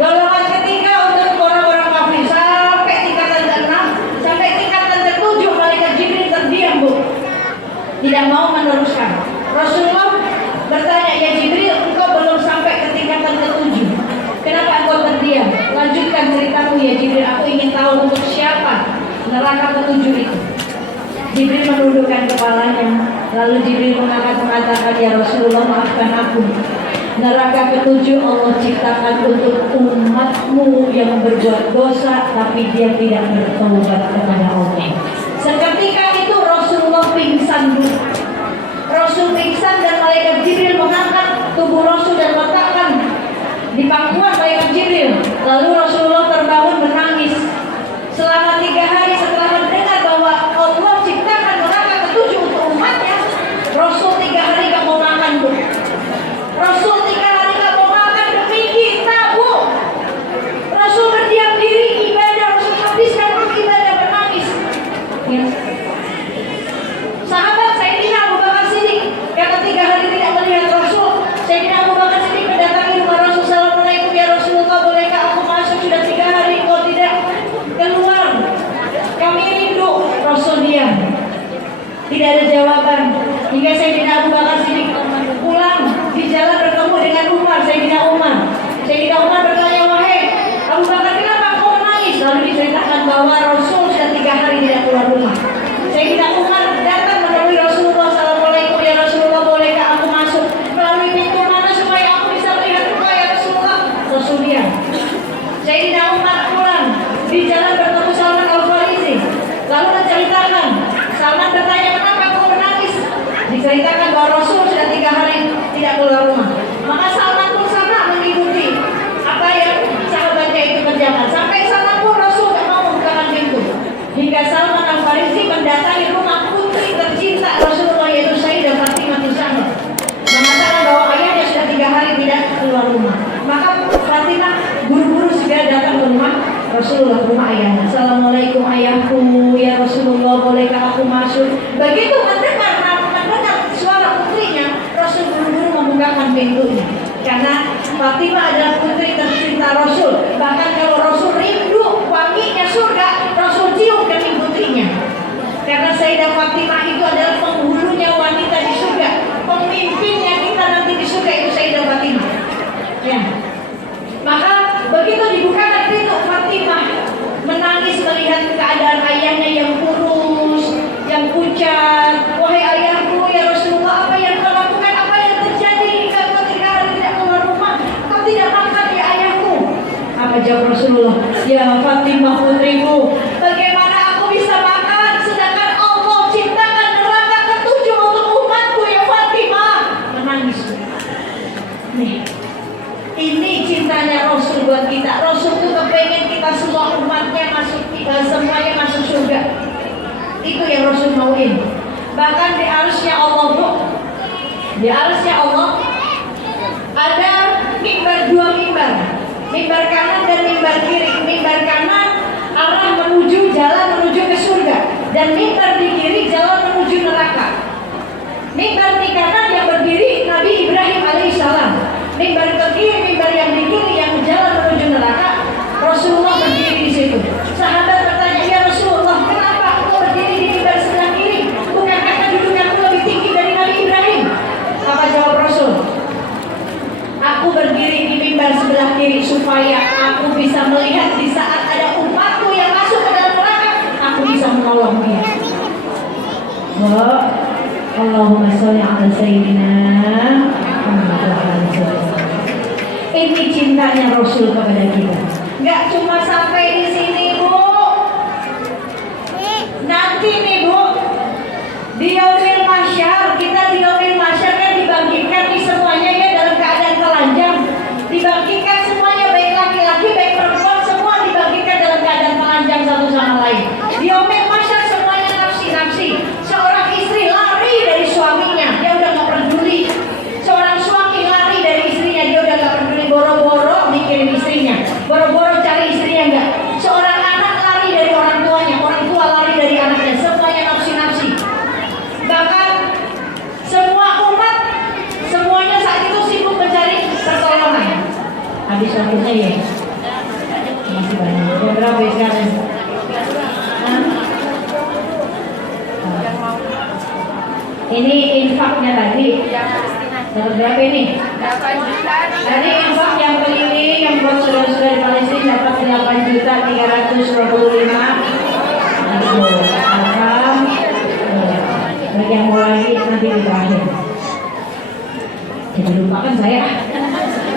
Golongan ketiga untuk orang-orang kafir sampai tingkatan ke-6, sampai tingkatan ke-7 malaikat Jibril terdiam, Bu. Tidak mau meneruskan. Rasulullah bertanya, "Ya Jibril, engkau belum sampai ke tingkatan ke-7. Kenapa engkau terdiam? Lanjutkan ceritamu ya Jibril, aku ingin tahu untuk siapa neraka ke-7 itu." Jibril menundukkan kepalanya. Lalu Jibril mengatakan, "Ya Rasulullah, maafkan aku. Neraka ke-7 Allah ciptakan untuk umatmu yang berbuat dosa tapi dia tidak bertobat kepada Allah." Seketika itu Rasulullah pingsan dulu. Rasul pingsan dan malaikat Jibril mengangkat tubuh Rasul dan letakkan di pangkuan malaikat Jibril. Lalu Rasulullah terbangun menangis. Selama 3 hari setelah mendengar bahwa Allah ciptakan neraka ke-7 untuk umatnya, Rasul 3 hari gak mau makan, Bu. Rasul 3 hari gak mau makan demi kita, Bu. Rasul berdiam diri ibadah, Rasul habiskan waktu ibadah menangis. Ya. Sahabat Sayyidina Abu Bakar Siddiq yang 3 hari tidak melihat Rasul. Sayyidina Abu Bakar Siddiq mendatangi rumah Rasul. "Assalamualaikum ya Rasulullah, bolehkah aku masuk? Sudah 3 hari kau tidak keluar. Kami rindu." Rasul diam. Tidak ada jawaban. Hingga Sayyidina Abu Bakar Siddiq pulang, di jalan bertemu dengan Umar, Sayyidina Umar. Sayyidina Umar bertanya, "Wahai Abu Bakar, kenapa kau menangis?" Lalu diceritakan bahwa Rasul sudah 3 hari tidak keluar rumah. Sayyidina Umar datang menemui Rasulullah. "Assalamualaikum ya Rasulullah, bolehkah aku masuk? Melalui pintu mana supaya aku bisa melihat muka ya Rasulullah?" Rasul diam. Sayyidina Umar pulang, di jalan bertemu Salman Al-Farisi. Lalu menceritakan, Salman bertanya, "Kenapa kau menangis?" Diceritakan bahwa Rasul sudah 3 hari tidak keluar rumah. Maka Salman pun sama mengikuti apa yang sahabatnya itu kerjakan. Sampai Salman pun Rasul tak mau membukakan pintu. Hingga Salman Al-Farisi mendatangi rumah putri tercinta Rasulullah, yaitu Sayyidah Fatimah Zahra, mengatakan bahwa ayahnya sudah 3 hari tidak keluar rumah. Maka Fatimah buru-buru segera datang ke rumah Rasulullah, rumah ayahnya. "Assalamualaikum ayahku, ya Rasulullah, bolehkah aku masuk?" Begitu mendengar suara putrinya, Rasul buru-buru membukakan pintunya. Karena Fatimah adalah putri tercinta Rasul. Bahkan kalau Rasul rindu wanginya surga, Rasul cium kening putrinya. Karena Sayyidah Fatimah itu adalah penghulunya wanita di surga. Pemimpinnya kita nanti di surga itu Sayyidah Fatimah. Ya. Maka begitu dibukakan pintu, Fatimah menangis melihat keadaan ayahnya yang kurus, yang pucat. "Wahai ayahku ya Rasulullah, apa yang kau lakukan? Apa yang terjadi hingga kau 3 hari tidak keluar rumah? Kau tidak makan ya ayahku?" Apa jawab Rasulullah? "Ya Fatimah putriku, bagaimana aku bisa makan sedangkan Allah ciptakan neraka ke-7 untuk umatku ya Fatimah?" Menangis. Nih, ini cintanya Rasul buat kita. Rasul tuh kepengen kita semua umatnya masuk, semuanya masuk surga. Itu yang Rasul mauin. Bahkan di arsy Allah, Bu, di arsy Allah ada mimbar, 2 mimbar, mimbar kanan dan mimbar kiri. Mimbar kanan arah menuju jalan menuju ke surga, dan mimbar di kiri jalan menuju neraka. Mimbar di kanan yang berdiri Nabi Ibrahim alaihissalam. Mimbar ke kiri, mimbar yang di kiri yang jalan menuju neraka, Rasulullah berdiri di situ. Sahabat bertanya, "Ya Rasulullah, kenapa engkau berdiri di mimbar sebelah kiri? Bukankah kedudukanmu lebih tinggi dari Nabi Ibrahim?" Apa jawab Rasul? "Aku berdiri di mimbar sebelah kiri supaya aku bisa melihat di saat ada umatku yang masuk ke dalam neraka, aku bisa menolong dia." Wah, Allahumma sholli ala sayyidina Muhammad. Ini cintanya Rasul kepada kita. Gak cuma sampai di sini, Bu. Nanti nih, Bu, di yaumil mahsyar, kita di yaumil mahsyar kan dibangkitkan di semuanya ya dalam keadaan telanjang. Dibangkitkan semuanya, baik laki-laki baik perempuan, semua dibangkitkan dalam keadaan telanjang satu sama lain. Di yaumil mahsyar semuanya nafsi-nafsi. Seorang istri lari dari suaminya, dia udah hadis satunya ya. Masih banyak. Ada berapa ya sekarang? Ini infaknya tadi. Dapat berapa ini? 8 juta. Tadi infak yang keliling yang buat saudara-saudara di Palestina dapat 8.325. Aduh, bagi yang mau lagi nanti di terakhir. Jadi lupakan saya.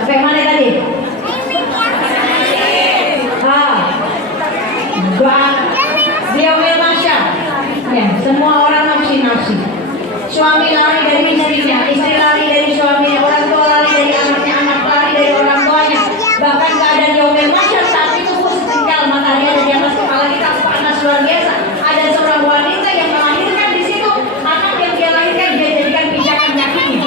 Sampai mana tadi? Yaumil Mahsyar. Ya, semua orang nafsi-nafsi. Suami lari dari istrinya, istri lari dari suaminya, orang tua lari dari anaknya, anak lari dari orang tuanya. Bahkan keadaan Yaumil Mahsyar saat itu pun setinggal matahari ada di atas kepala kita, panas luar biasa. Ada seorang wanita yang melahirkan di situ, anak yang dia lahirkan dia jadikan pijakan kakinya.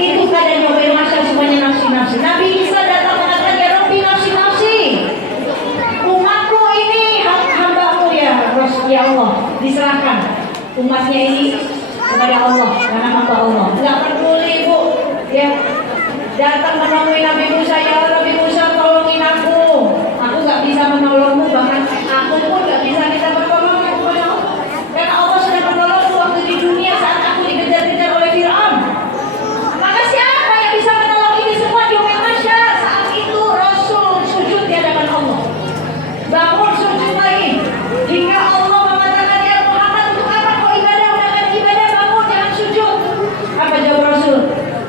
Itu keadaan Yaumil Mahsyar, semuanya nafsi-nafsi. Nabi Isa datang mengatakan, ya Rabbi nafsi-nafsi. Umatku ini hambamu ya Allah, diserahkan umatnya ini kepada Allah karena hamba Allah. Nggak peduli bu, ya datang menemui Nabi Musa, ya Nabi Musa tolongin aku nggak bisa menolongmu, bahkan aku pun nggak bisa minta pertolongan kepada Allah karena Allah sudah menolongku waktu di dunia saat aku dikejar-kejar oleh Fir'aun. Maka siapa yang bisa menolong ini semua di Yaumil Mahsyar? Saat itu Rasul sujud di hadapan Allah, bangun sujud lagi hingga Allah mengatakan, ya Muhammad untuk apa kau ibadah? Udah kan ibadah, bangun jangan sujud. Apa jawab Rasul?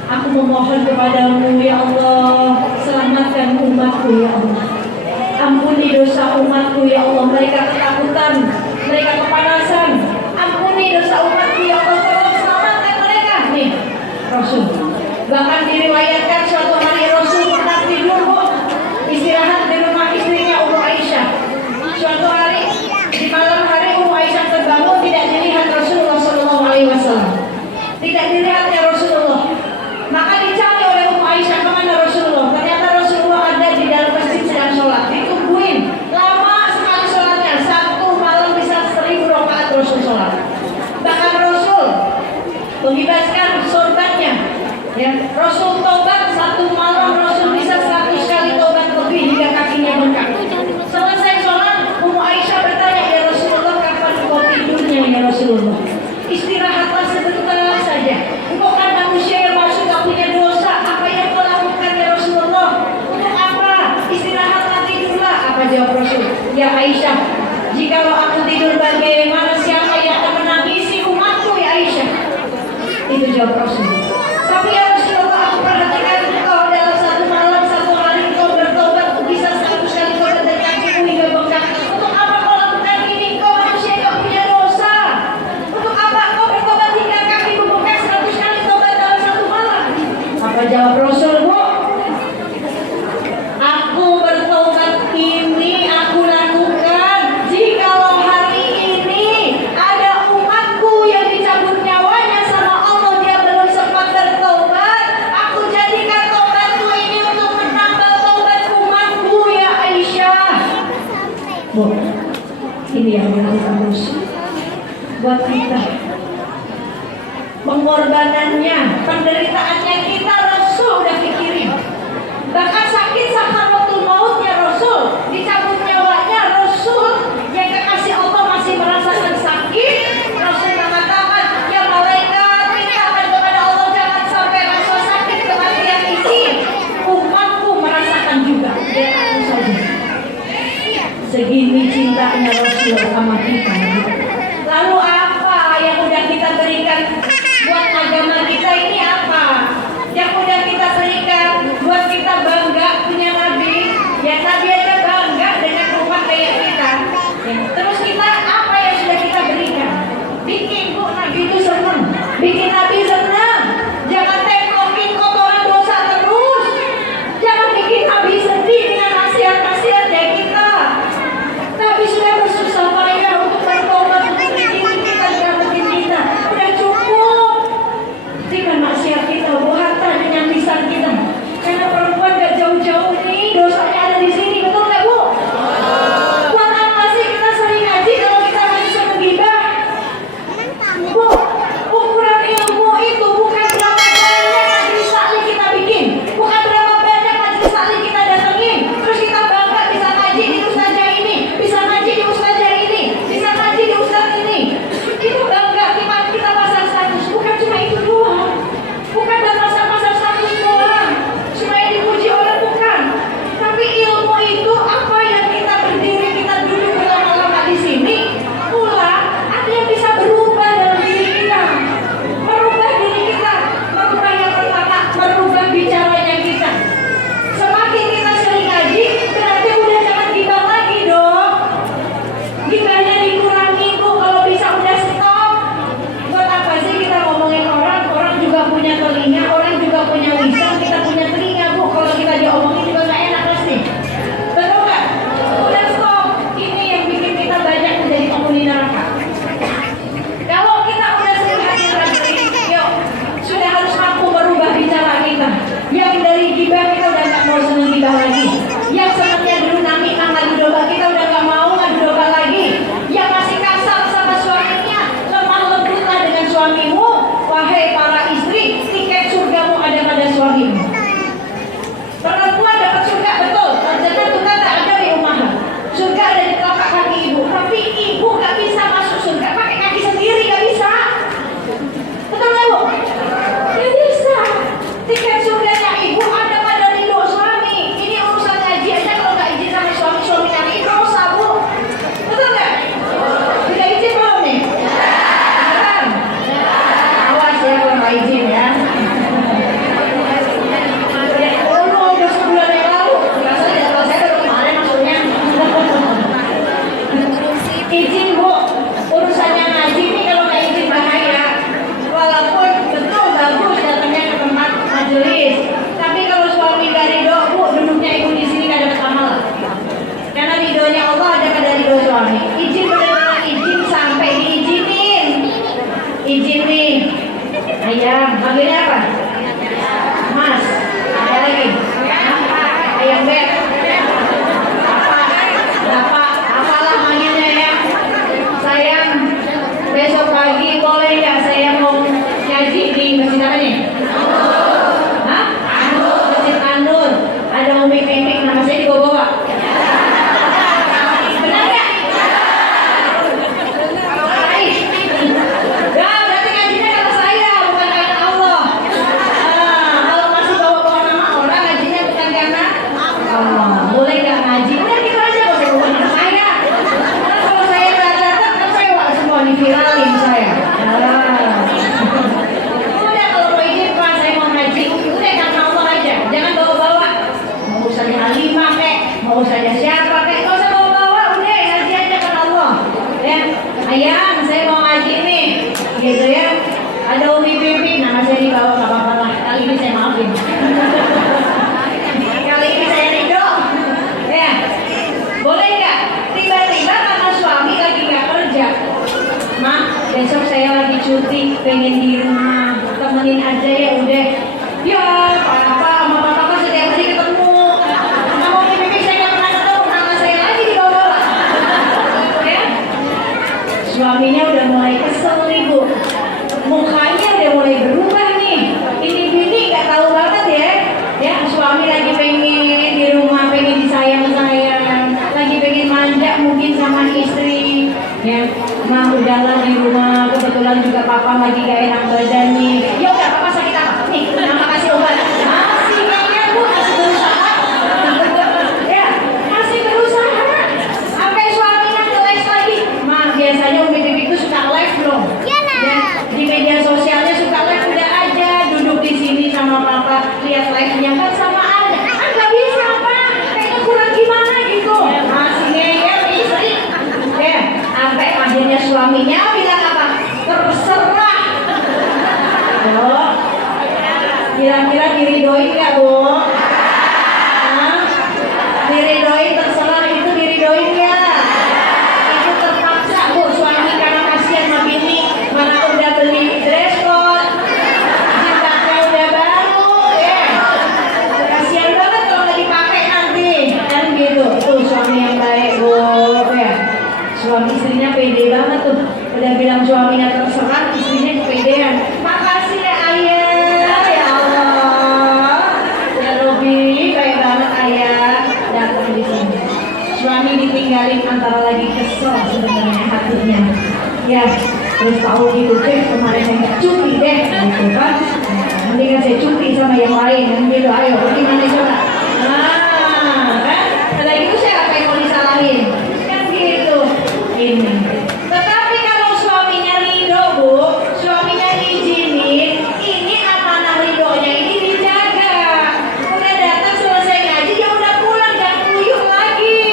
Aku memohon kepadamu ya Allah, selamatkan umatku ya Allah, ampuni dosa umatku ya Allah, mereka ketakutan, mereka kepanasan, ampuni dosa umatku ya Allah, tolong selamatkan mereka. Nih Rasul. Bahkan diriwayatkan suatu hari Rasul pernah tidur istirahat di rumah istrinya Ummu Aisyah. Suatu hari di malam hari Ummu Aisyah terbangun, tidak dilihat Rasulullah SAW, tidak dilihatnya Rasulullah. Maka dicari oleh Ummu Aisyah, kemana Rasulullah? Ternyata Rasulullah ada di dalam masjid sedang sholat. Ditungguin lama sekali sholatnya, satu malam bisa 1000 rakaat Rasul sholat. Bahkan Rasul membebaskan sorbannya, ya. Rasul tobat satu malam, Rasul bisa 100 kali tobat lebih hingga kakinya bengkak. Selesai sholat, Ummu Aisyah bertanya, ya Rasulullah kapan kau tidurnya ya Rasulullah? Istirahatlah sebentar saja. Engkau kan manusia yang masuk gak punya dosa. Apa yang kau lakukan ya Rasulullah? Untuk apa? Istirahatlah, tidurlah. Apa jawab Rasul? Ya Aisyah, jikalau aku tidur bagaimana siapa yang akan menangisi umatku ya Aisyah? Itu jawab Rasul. Tapi ya Rasulullah, aku perhatikan engkau dalam satu malam, satu hari engkau bertobat bisa 100 kali tobat dari kakimu hingga bengkak. Untuk apa kau lakukan ini? Engkau manusia yang gak punya dosa. Untuk apa kau bertobat hingga kakimu bengkak 100 kali tobat dalam satu malam? Apa jawab Rasul, bu? Aku bertobat ini aku lakukan jikalau hari ini ada umatku yang dicabut nyawanya sama Allah, dia belum sempat bertobat. Aku jadikan tobatku ini untuk menambah tobat umatku ya Aisyah. Bu, ini yang dilakukan Rasul buat kita. Pengorbanannya, penderitaannya kita Rasul udah pikirin. Bahkan sakit sakaratul mautnya Rasul, dicabut nyawanya Rasul, yang kekasih Allah masih merasakan sakit. Rasul mengatakan, ya malaikat mintakan kepada Allah jangan sampai rasa sakit kematian ini umatku merasakan juga. Dan aku saja. Segini cintanya Rasul sama kita. Lalu apa yang udah kita berikan buat agama kita ini? Apa yang udah kita berikan buat kita bangga punya Nabi? Ya Nabi aja bangga dengan umat kayak kita, ya. Terus kita apa yang sudah kita berikan? Bikin bu Nabi itu senang, bikin Nabi senang. Jangan tempokin kotoran dosa terus. Jangan bikin Nabi sedih dengan nasihat-nasihat dari kita. Nabi sudah bersusah payah Di masjid apa nih? Hah? Masjid An-Nur. Ada Umi Pipik, nama saya dibawa-bawa. Benar nggak? Ya, berarti ngajinya kata saya, bukan karena Allah. Kalau masih bawa-bawa nama orang, ngajinya bukan karena Allah. Boleh nggak ngaji? Udah gitu aja, nggak usah bawa nama saya. Karena kalau saya nggak datang, kan saya semua diviralin saya. Udah kalau mau izin Pak, saya mau ngaji. Udah karena Allah aja, jangan bawa-bawa. Mau saja Halimah kek, mau saja siapa kek, nggak usah bawa-bawa. Udah ngaji aja karena Allah. Ya, ayang, saya mau ngaji nih, gitu ya. Ada Umi Pipi, nama saya dibawa nggak apa-apa lah. Kali ini saya maafin. Kali ini saya ridho. Ya, boleh nggak? Tiba-tiba karena suami lagi nggak kerja, Ma, besok saya lagi cuti, pengen di rumah, temenin aja ya udah. Ya, papa sama papa kan setiap hari ketemu. Sama Umi Pipi saya nggak pernah ketemu, nama saya lagi dibawa-bawa. Ya, suaminya udah mulai kesel nih Bu, mukanya udah mulai berubah nih. Ini bini nggak tahu banget ya. Ya, suami lagi pengen di rumah, pengen disayang-sayang, lagi pengen manja mungkin sama istri. Ya, Ma udahlah di rumah. Kebetulan juga papa lagi gak enak badan nih. Ya udah, papa sakit apa? Nih, mama kasih obat. Masih ya Bu, masih berusaha. Ya, masih berusaha. Sampai suaminya nge-live lagi. Ma, biasanya Umi Pipi itu suka live loh. Ya, di media sosialnya suka live. Udah aja duduk di sini sama papa, lihat live-nya kan sama aja. Kan gak bisa apa? Kayaknya kurang gimana gitu. Masih ngeyel istri. Ya, sampai akhirnya suaminya bilang apa? Terserah. Oh, kira-kira diridoin nggak Bu? Hah? Diridoin, terserah itu diridoin nggak? Itu terpaksa Bu, suami karena kasihan sama bini. Mana udah beli dress code, jilbabnya udah baru, ya. Kasihan banget kalau nggak dipakai nanti, kan gitu. Tuh suami yang baik Bu, ya. Suami istrinya pede banget tuh. Udah bilang suaminya terserah, istrinya kepedean. Makasih ya ayah, ya Allah. Ya Robi, baik banget ayah datang di sini. Suami ditinggalin antara lagi kesel sebenarnya hatinya. Ya, terus tahu gitu deh kemarin saya nggak cuti deh, gitu kan. Nanti kan saya cuti sama yang lain, kan gitu. Ayo, gimana coba? Nah, kan? Ada gitu saya apa yang mau disalahin? Kan gitu. Ini. Tetapi kalau suaminya ridho Bu, suaminya izinin, ini amanah ridhonya ini dijaga. Udah datang selesai ngaji, dia udah pulang, jangan kuyuk lagi.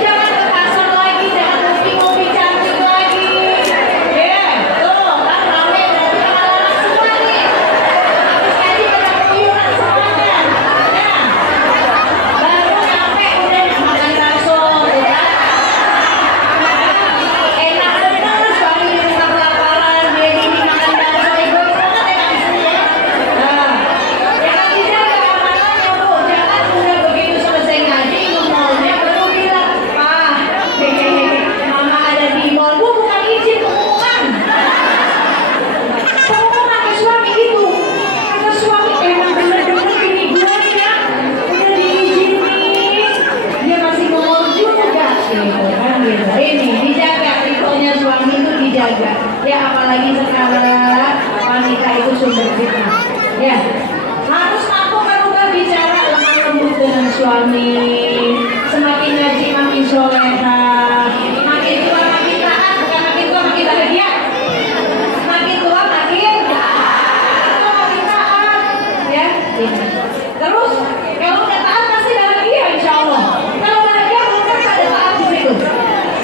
Jangan ke pasar lagi, jangan ngopi-ngopi cantik lagi. Ya, tuh kan rame berarti anak-anak semua nih. Habis ngaji pada kuyuran semuanya. Nah, baru nyampe udah makan bakso, tuh kan. Enak bener suami di rumah kelaparan, dia gini makan bakso, egois banget ya kan istri ya. Nah, jangan dijaga amanahnya Bu, jangan udah begitu selesai ngaji, ke mallnya baru bilang, Pak, mama ada di mall, Bu bukan izin, pengumuman. Pengumuman ke suami gitu. Kata suami emang bener-bener ini gue nih ya, udah diizinin, dia masih ke mall juga, gitu kan gitu. Ini dijaga, ridhonya suami itu dijaga. Ya apalagi sekarang wanita itu sumber fitnah. Ya, harus mampu merubah bicara lemah lembut dengan suami. Semakin ngaji makin soleha, makin tua makin taat, bukan makin tua makin bahagia. Makin tua makin taat. Ya, ini. Terus kalau udah taat pasti bahagia insya Allah. Kalau bahagia belum tentu ada taat di situ.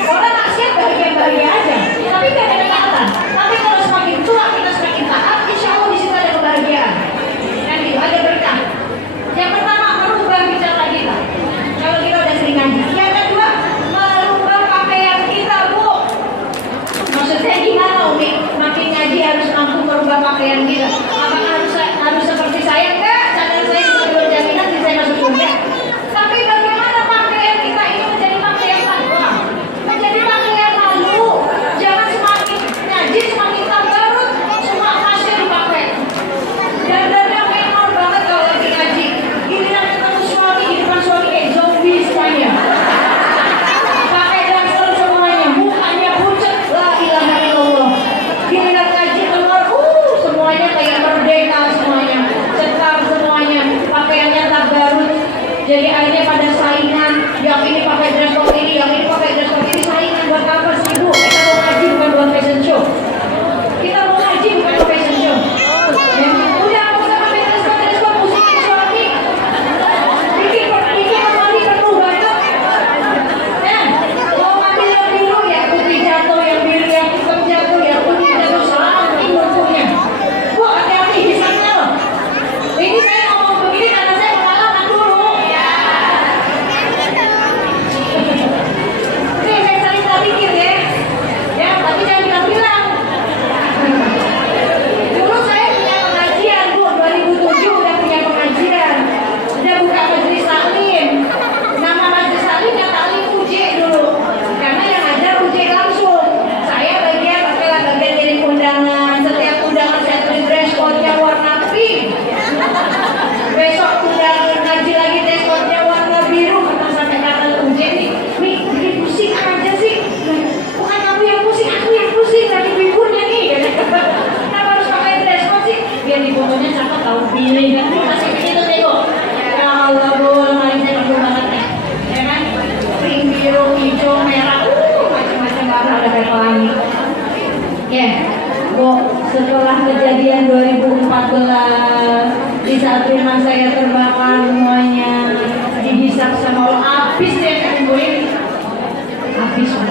Orang maksiat bahagia-bahagia aja, tapi gak ada taatan. Tapi kalau semakin tua kita semakin taat, insya Allah di situ ada kebahagiaan. Dan itu ada berkah. Yang pertama merubah bicara kita. Kalau kita udah sering ngaji. Yang kedua merubah pakaian kita Bu. Maksudnya gimana Umi? Makin ngaji harus mampu merubah pakaian kita. Apakah harus seperti saya? Enggak. Cadar saya Jadi akhirnya pada saingan, yang ini pakai dress code ini, yang ini pakai dress code ini, saingan buat apa sih Bu? Kita mau ngaji bukan buat fashion show. Kita mau ngaji bukan buat fashion show. Ya, udah aku sama dress code musikin suami. Bikin kembali penuh banget. Nah, mau ngambil yang biru ya putih jatuh, yang biru yang hitam jatuh, yang putih jatuh, saking lumpuhnya. Bu, hati-hati hisapnya loh. Ini saya ngomong begini karena saya pengalaman dulu. Ini saya sering pikir ya. Ya, tapi jangan bilang-bilang. Dulu saya punya pengajian, Bu, 2007 udah punya pengajian. Udah buka majelis taklim. Nama majelis taklimnya taklim UJ dulu. Karena yang ada UJ langsung. Saya bagian jadi undangan. Setiap undangan saya tulis dress code-nya warna pink. Besok undangan ngaji lagi dress code-nya warna biru. Sampai kata UJ nih, bikin pusing aja sih. Bukan kamu yang pusing, aku yang pusing. Lagi biburnya nih. Kenapa harus pakai dress code sih? Biar di fotonya cakep tahu pilih kan. Kasih begitu nih Bu. Ya Allah Bu, lemari saya bagus banget nih. Ya kan? Pink, biru, hijau, merah. Macam-macam warna ada kayak pelangi. Ya, Bu, setelah kejadian 2014 di saat firman saya terbakar semuanya dihisap sama Allah, habis deh kan Bu ini. Habis Bu.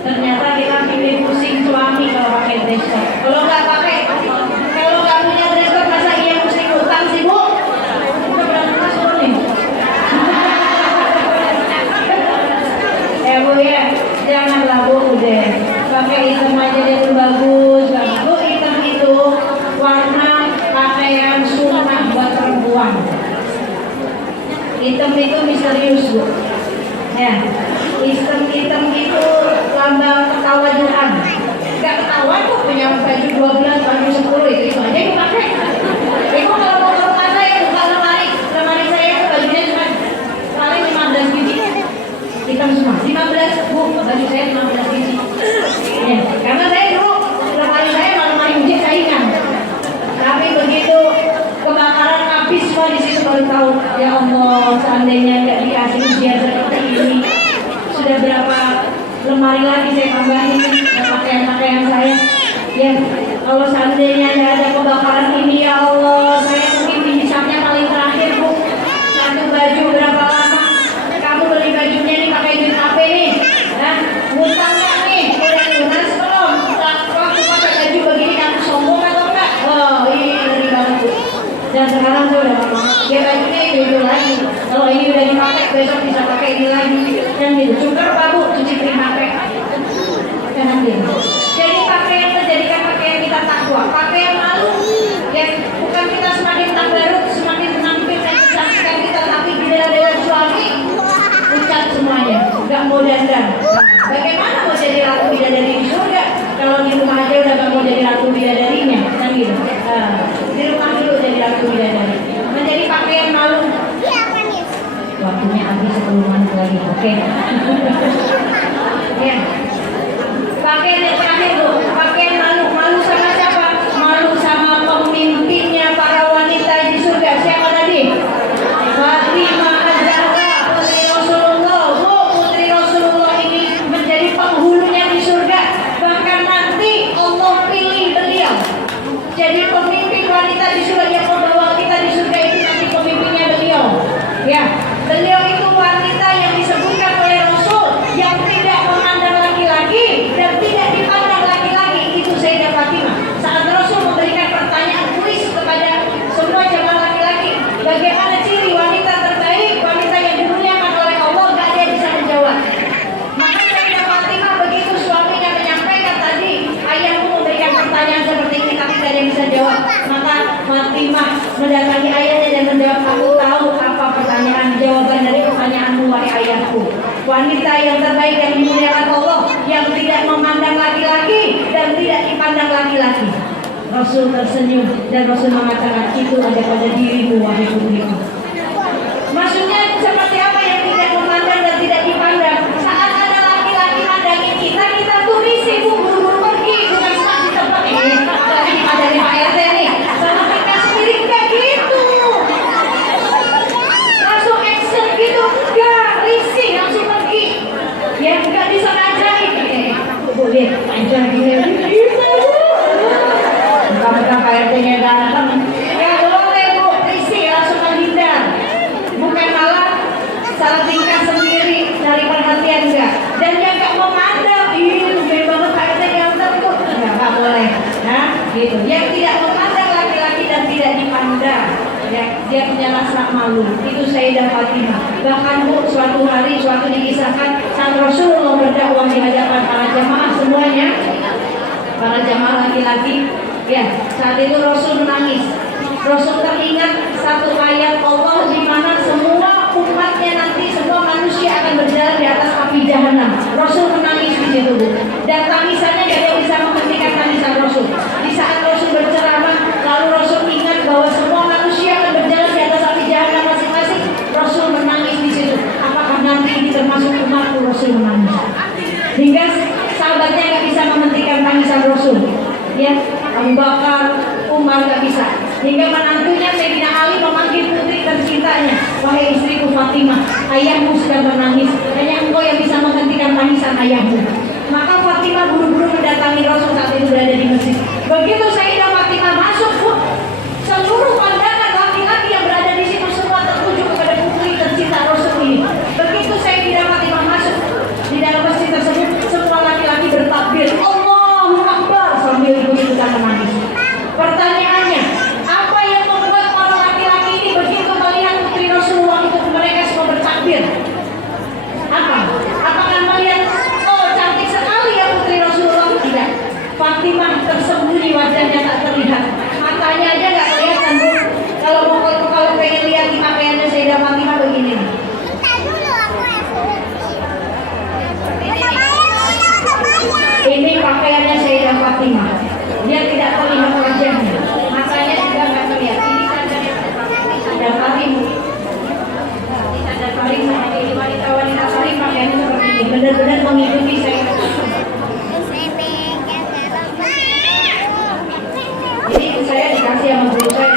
Ternyata kita pilih pusing suami kalau pakai dress code. Kalau nggak punya dress code masa iya pusing utang sih Bu? Kita berangkat masuk nih. Bu ya, janganlah Bu udah pakai hitam aja dia tuh bagus banget. Bu, hitam itu warna pakaian sunnah buat perempuan. Hitam itu misterius Bu. Ya, hitam itu lambang ketawajuan. Gak ketahuan tuh punya baju 12, baju 10 itu aja dipakai. Ibu kalau mau ke rumah saya buka lemari saya itu bajunya cuma paling 15 biji. Hitam semua, 15 Bu, baju saya 15 biji. Ya, karena saya dulu lemari saya lemari uji saingan. Tapi begitu kebakaran habis semua di situ baru tahu, ya Allah, seandainya nggak dikasih ujian seperti ini, sudah berapa lemari lagi saya tambahin pakaian saya. Ya, kalau seandainya nggak ada kebakaran ini, ya Allah, saya mungkin dihisapnya paling terakhir Bu. Satu baju berapa lama? Kamu beli bajunya nih pakai duit apa nih? Nah, ngutang nggak nih? Udah lunas belum? Waktu pakai baju begini kamu sombong atau enggak? Oh, ini ngeri banget Bu. Dan sekarang tuh udah lama. Ya bajunya itu lagi. Kalau ini udah dipakai, besok bisa pakai ini lagi. Dan gitu. Cukup Pak Bu, cuci piring pakai. Jangan gitu. Jadi pakaian menjadikan pakaian kita takwa, pakaian malu. Ya, bukan kita semakin tabarut, semakin menampilkan kecantikan kita, tapi bila suami ucat semuanya, nggak mau dandan. Bagaimana mau jadi ratu bidadari di surga kalau di rumah aja udah nggak mau jadi ratu bidadarinya, kan gitu. Di rumah dulu jadi ratu bidadari. Menjadi pakaian malu. Waktunya habis 10 menit lagi, oke? Ya. Pakaian yang terakhir Bu, pakaian malu sama siapa? Malu sama pemimpinnya para wanita di surga. Siapa tadi? Fatimah Az-Zahra, putri Rasulullah. Bu, putri Rasulullah ini menjadi penghulunya di surga. Bahkan nanti Allah pilih beliau jadi pemimpin wanita di surga, yang membawa kita di surga itu nanti pemimpinnya beliau. Ya, beliau itu wanita yang disebutkan oleh Rasul yang tidak memandang laki-laki dan tidak dipandang laki-laki. Itu Sayyidah Fatimah. Saat Rasul memberikan pertanyaan kuis kepada semua jamaah laki-laki, bagaimana ciri wanita terbaik, wanita yang dimuliakan oleh Allah, gak ada yang bisa menjawab. Maka Sayyidah Fatimah begitu suaminya menyampaikan tadi, ayahmu memberikan pertanyaan seperti ini tapi gak ada yang bisa jawab. Maka Fatimah mendatangi ayahnya dan menjawab, aku tahu apa pertanyaan, jawaban dari pertanyaanmu wahai ayahku. Wanita yang terbaik yang dimuliakan Allah, yang tidak memandang laki-laki dan tidak dipandang laki-laki. Rasul tersenyum dan Rasul mengatakan, itu ada pada dirimu wahai putriku. Maksudnya seperti apa yang tidak memandang dan tidak dipandang? Saat ada laki-laki mandangin kita, kita tuh risih Bu, buru-buru pergi, bukan saat di tempat ini. Ada di HRT nih, sama kita sendiri kayak gitu. Langsung dia punya rasa malu. Itu Sayyidah Fatimah. Bahkan Bu, suatu hari dikisahkan sang Rasulullah berdakwah di hadapan para jamaah semuanya, para jamaah laki-laki. Ya, saat itu Rasul menangis. Rasul teringat satu ayat Allah di mana semua umatnya nanti, semua manusia akan berjalan di atas api jahanam. Rasul menangis di situ, Bu. Dan tangisannya tidak ada yang bisa menghentikan tangisan Rasul. Di saat Rasul berceramah, lalu Rasul ingat bahwa semua manusia akan berjalan di atas api jahanam masing-masing. Rasul menangis di situ. Apakah nanti ini termasuk umatku? Rasul menangis. Hingga sahabatnya nggak bisa menghentikan tangisan Rasul. Ya, Abu Bakar, Umar nggak bisa. Hingga menantunya Sayyidina Ali memanggil putri tercintanya, wahai istriku Fatimah, ayahmu sedang menangis, hanya engkau yang bisa menghentikan tangisan ayahmu. Maka Fatimah buru-buru mendatangi Rasul saat itu berada di masjid. Begitu Sayyidah Fatimah masuk, seluruh pandangan laki-laki yang berada di situ semua tertuju kepada putri tercinta Rasul ini. Begitu Sayyidah Fatimah masuk di dalam masjid tersebut, semua laki-laki bertakbir, Allahu Akbar, sambil ikut-ikutan menangis. Pertanyaannya, apa yang membuat para laki-laki ini begitu melihat putri Rasulullah itu mereka semua bertakbir? Apa? Apakah melihat, oh cantik sekali ya putri Rasulullah? Tidak. Fatimah tersembunyi, wajahnya tak terlihat, matanya aja nggak kelihatan, Bu. Kalau pengen lihat di pakaiannya Sayyidah Fatimah begini. Ini pakaiannya Sayyidah Fatimah. Dia tidak terlihat wajahnya, matanya juga nggak terlihat. Ini sadar paling, sadar paling seperti ini, wanita paling pakaiannya seperti ini, benar-benar mengikuti saya. Jadi saya dikasih sama guru saya,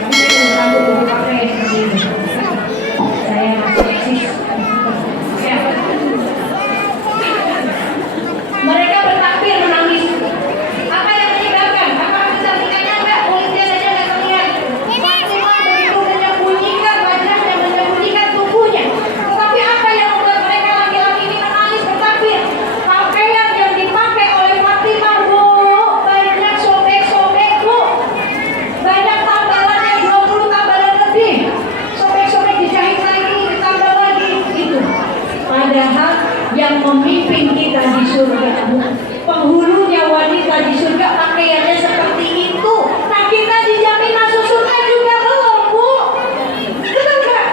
kamu belum sanggup untuk pakai seperti ini. Saya masih eksis. Ya. Mereka bertakbir menangis. Apa yang menyebabkan? Apakah kecantikannya enggak? Kulitnya saja enggak terlihat. Fatimah begitu menyembunyikan wajahnya, menyembunyikan tubuhnya. Tetapi apa yang membuat mereka laki-laki ini menangis bertakbir? Pakaian yang dipakai oleh Fatimah, Bu, banyak sobek-sobek, Bu. Banyak tambalannya, 20 tambalan lebih. Sobek-sobek dijahit lagi, ditambah lagi, gitu. Padahal yang memimpin kita di surga, penghulunya wanita di surga pakaiannya seperti itu. Nah kita dijamin masuk surga juga belum, Bu? Betul nggak?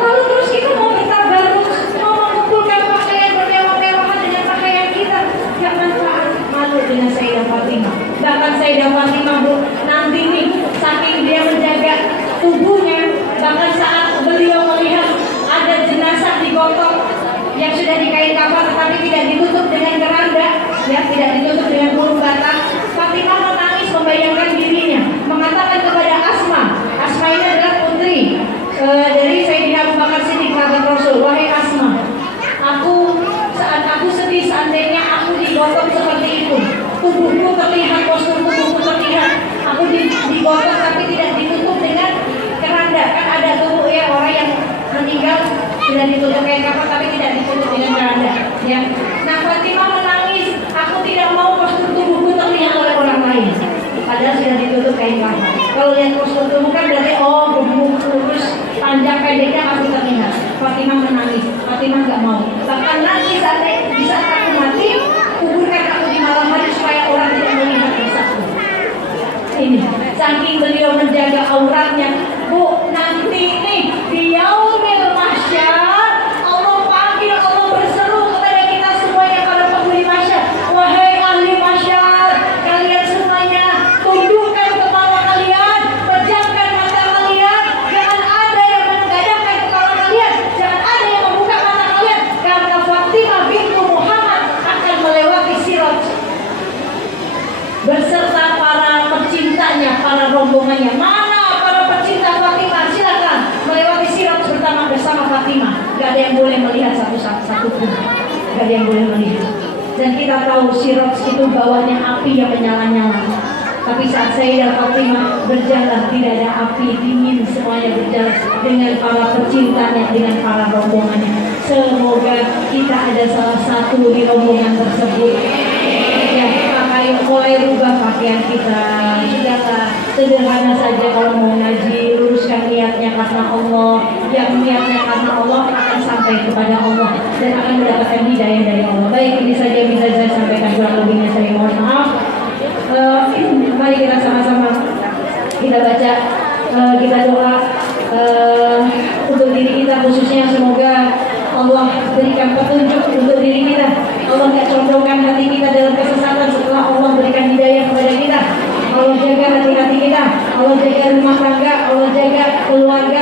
Lalu terus kita mau bertabaruk, mau mengumpulkan pakaian bermewah-mewahan dengan pakaian kita, nggak manfaat. Malu dengan Sayyidah Fatimah. Bahkan Sayyidah Fatimah, Bu, nanti nih saking dia menjaga tubuhnya, bahkan saat beliau melihat ada jenazah digotong yang sudah dikain kafan tetapi tidak ditutup dengan keranda, ya, tidak ditutup dengan burung batang, Fatimah menangis membayangkan dirinya, mengatakan kepada Asma ini adalah putri dari Sayyidina Abu Bakar Siddiq, sahabat Rasul, wahai Asma, aku sedih seandainya aku digotong seperti itu, tubuhku terlihat, postur tubuhku terlihat, aku digotong tapi tidak ditutup dengan keranda. Kan ada tubuh ya orang yang meninggal sudah ditutup kain kafan tapi tidak ditutup dengan keranda, ya. Nah Fatimah menangis, aku tidak mau postur tubuhku terlihat oleh orang lain, padahal sudah ditutup kain kafan. Kalau lihat postur tubuh kan berarti gemuk, terus panjang pendeknya aku terlihat. Fatimah menangis, Fatimah nggak mau. Bahkan nanti di saat aku mati, kuburkan aku di malam hari supaya orang tidak melihat dosaku. Ini saking beliau menjaga auratnya, Bu. Nanti nih di yaumil mahsyar Allah panggil, Allah berseru kepada kita semuanya, para penghuni mahsyar, wahai ahli mahsyar, kalian semuanya tundukkan kepala kalian, pejamkan mata kalian, jangan ada yang menggadangkan kepala kalian, jangan ada yang membuka mata kalian, karena Fatimah bintu Muhammad akan melewati sirat beserta para pecintanya, para rombongannya. Mana para pecinta Fatimah? Silakan melewati sirat bersama Fatimah. Gak ada yang boleh melihat satu pun. Gak ada yang boleh melihat. Dan kita tahu sirat itu bawahnya api yang menyala-nyala. Tapi saat Sayyidah Fatimah berjalan, tidak ada api, dingin, semuanya berjalan dengan para pecintanya, dengan para rombongannya. Semoga kita ada salah satu di rombongan tersebut. Ya, ayo mulai rubah pakaian kita. Sudahlah, sederhana saja kalau mau ngaji, luruskan kita baca, kita doa untuk diri kita khususnya, semoga Allah berikan petunjuk untuk diri kita. Allah tidak condongkan hati kita dalam kesesatan setelah Allah berikan hidayah kepada kita. Allah jaga hati-hati kita, Allah jaga rumah tangga, Allah jaga keluarga,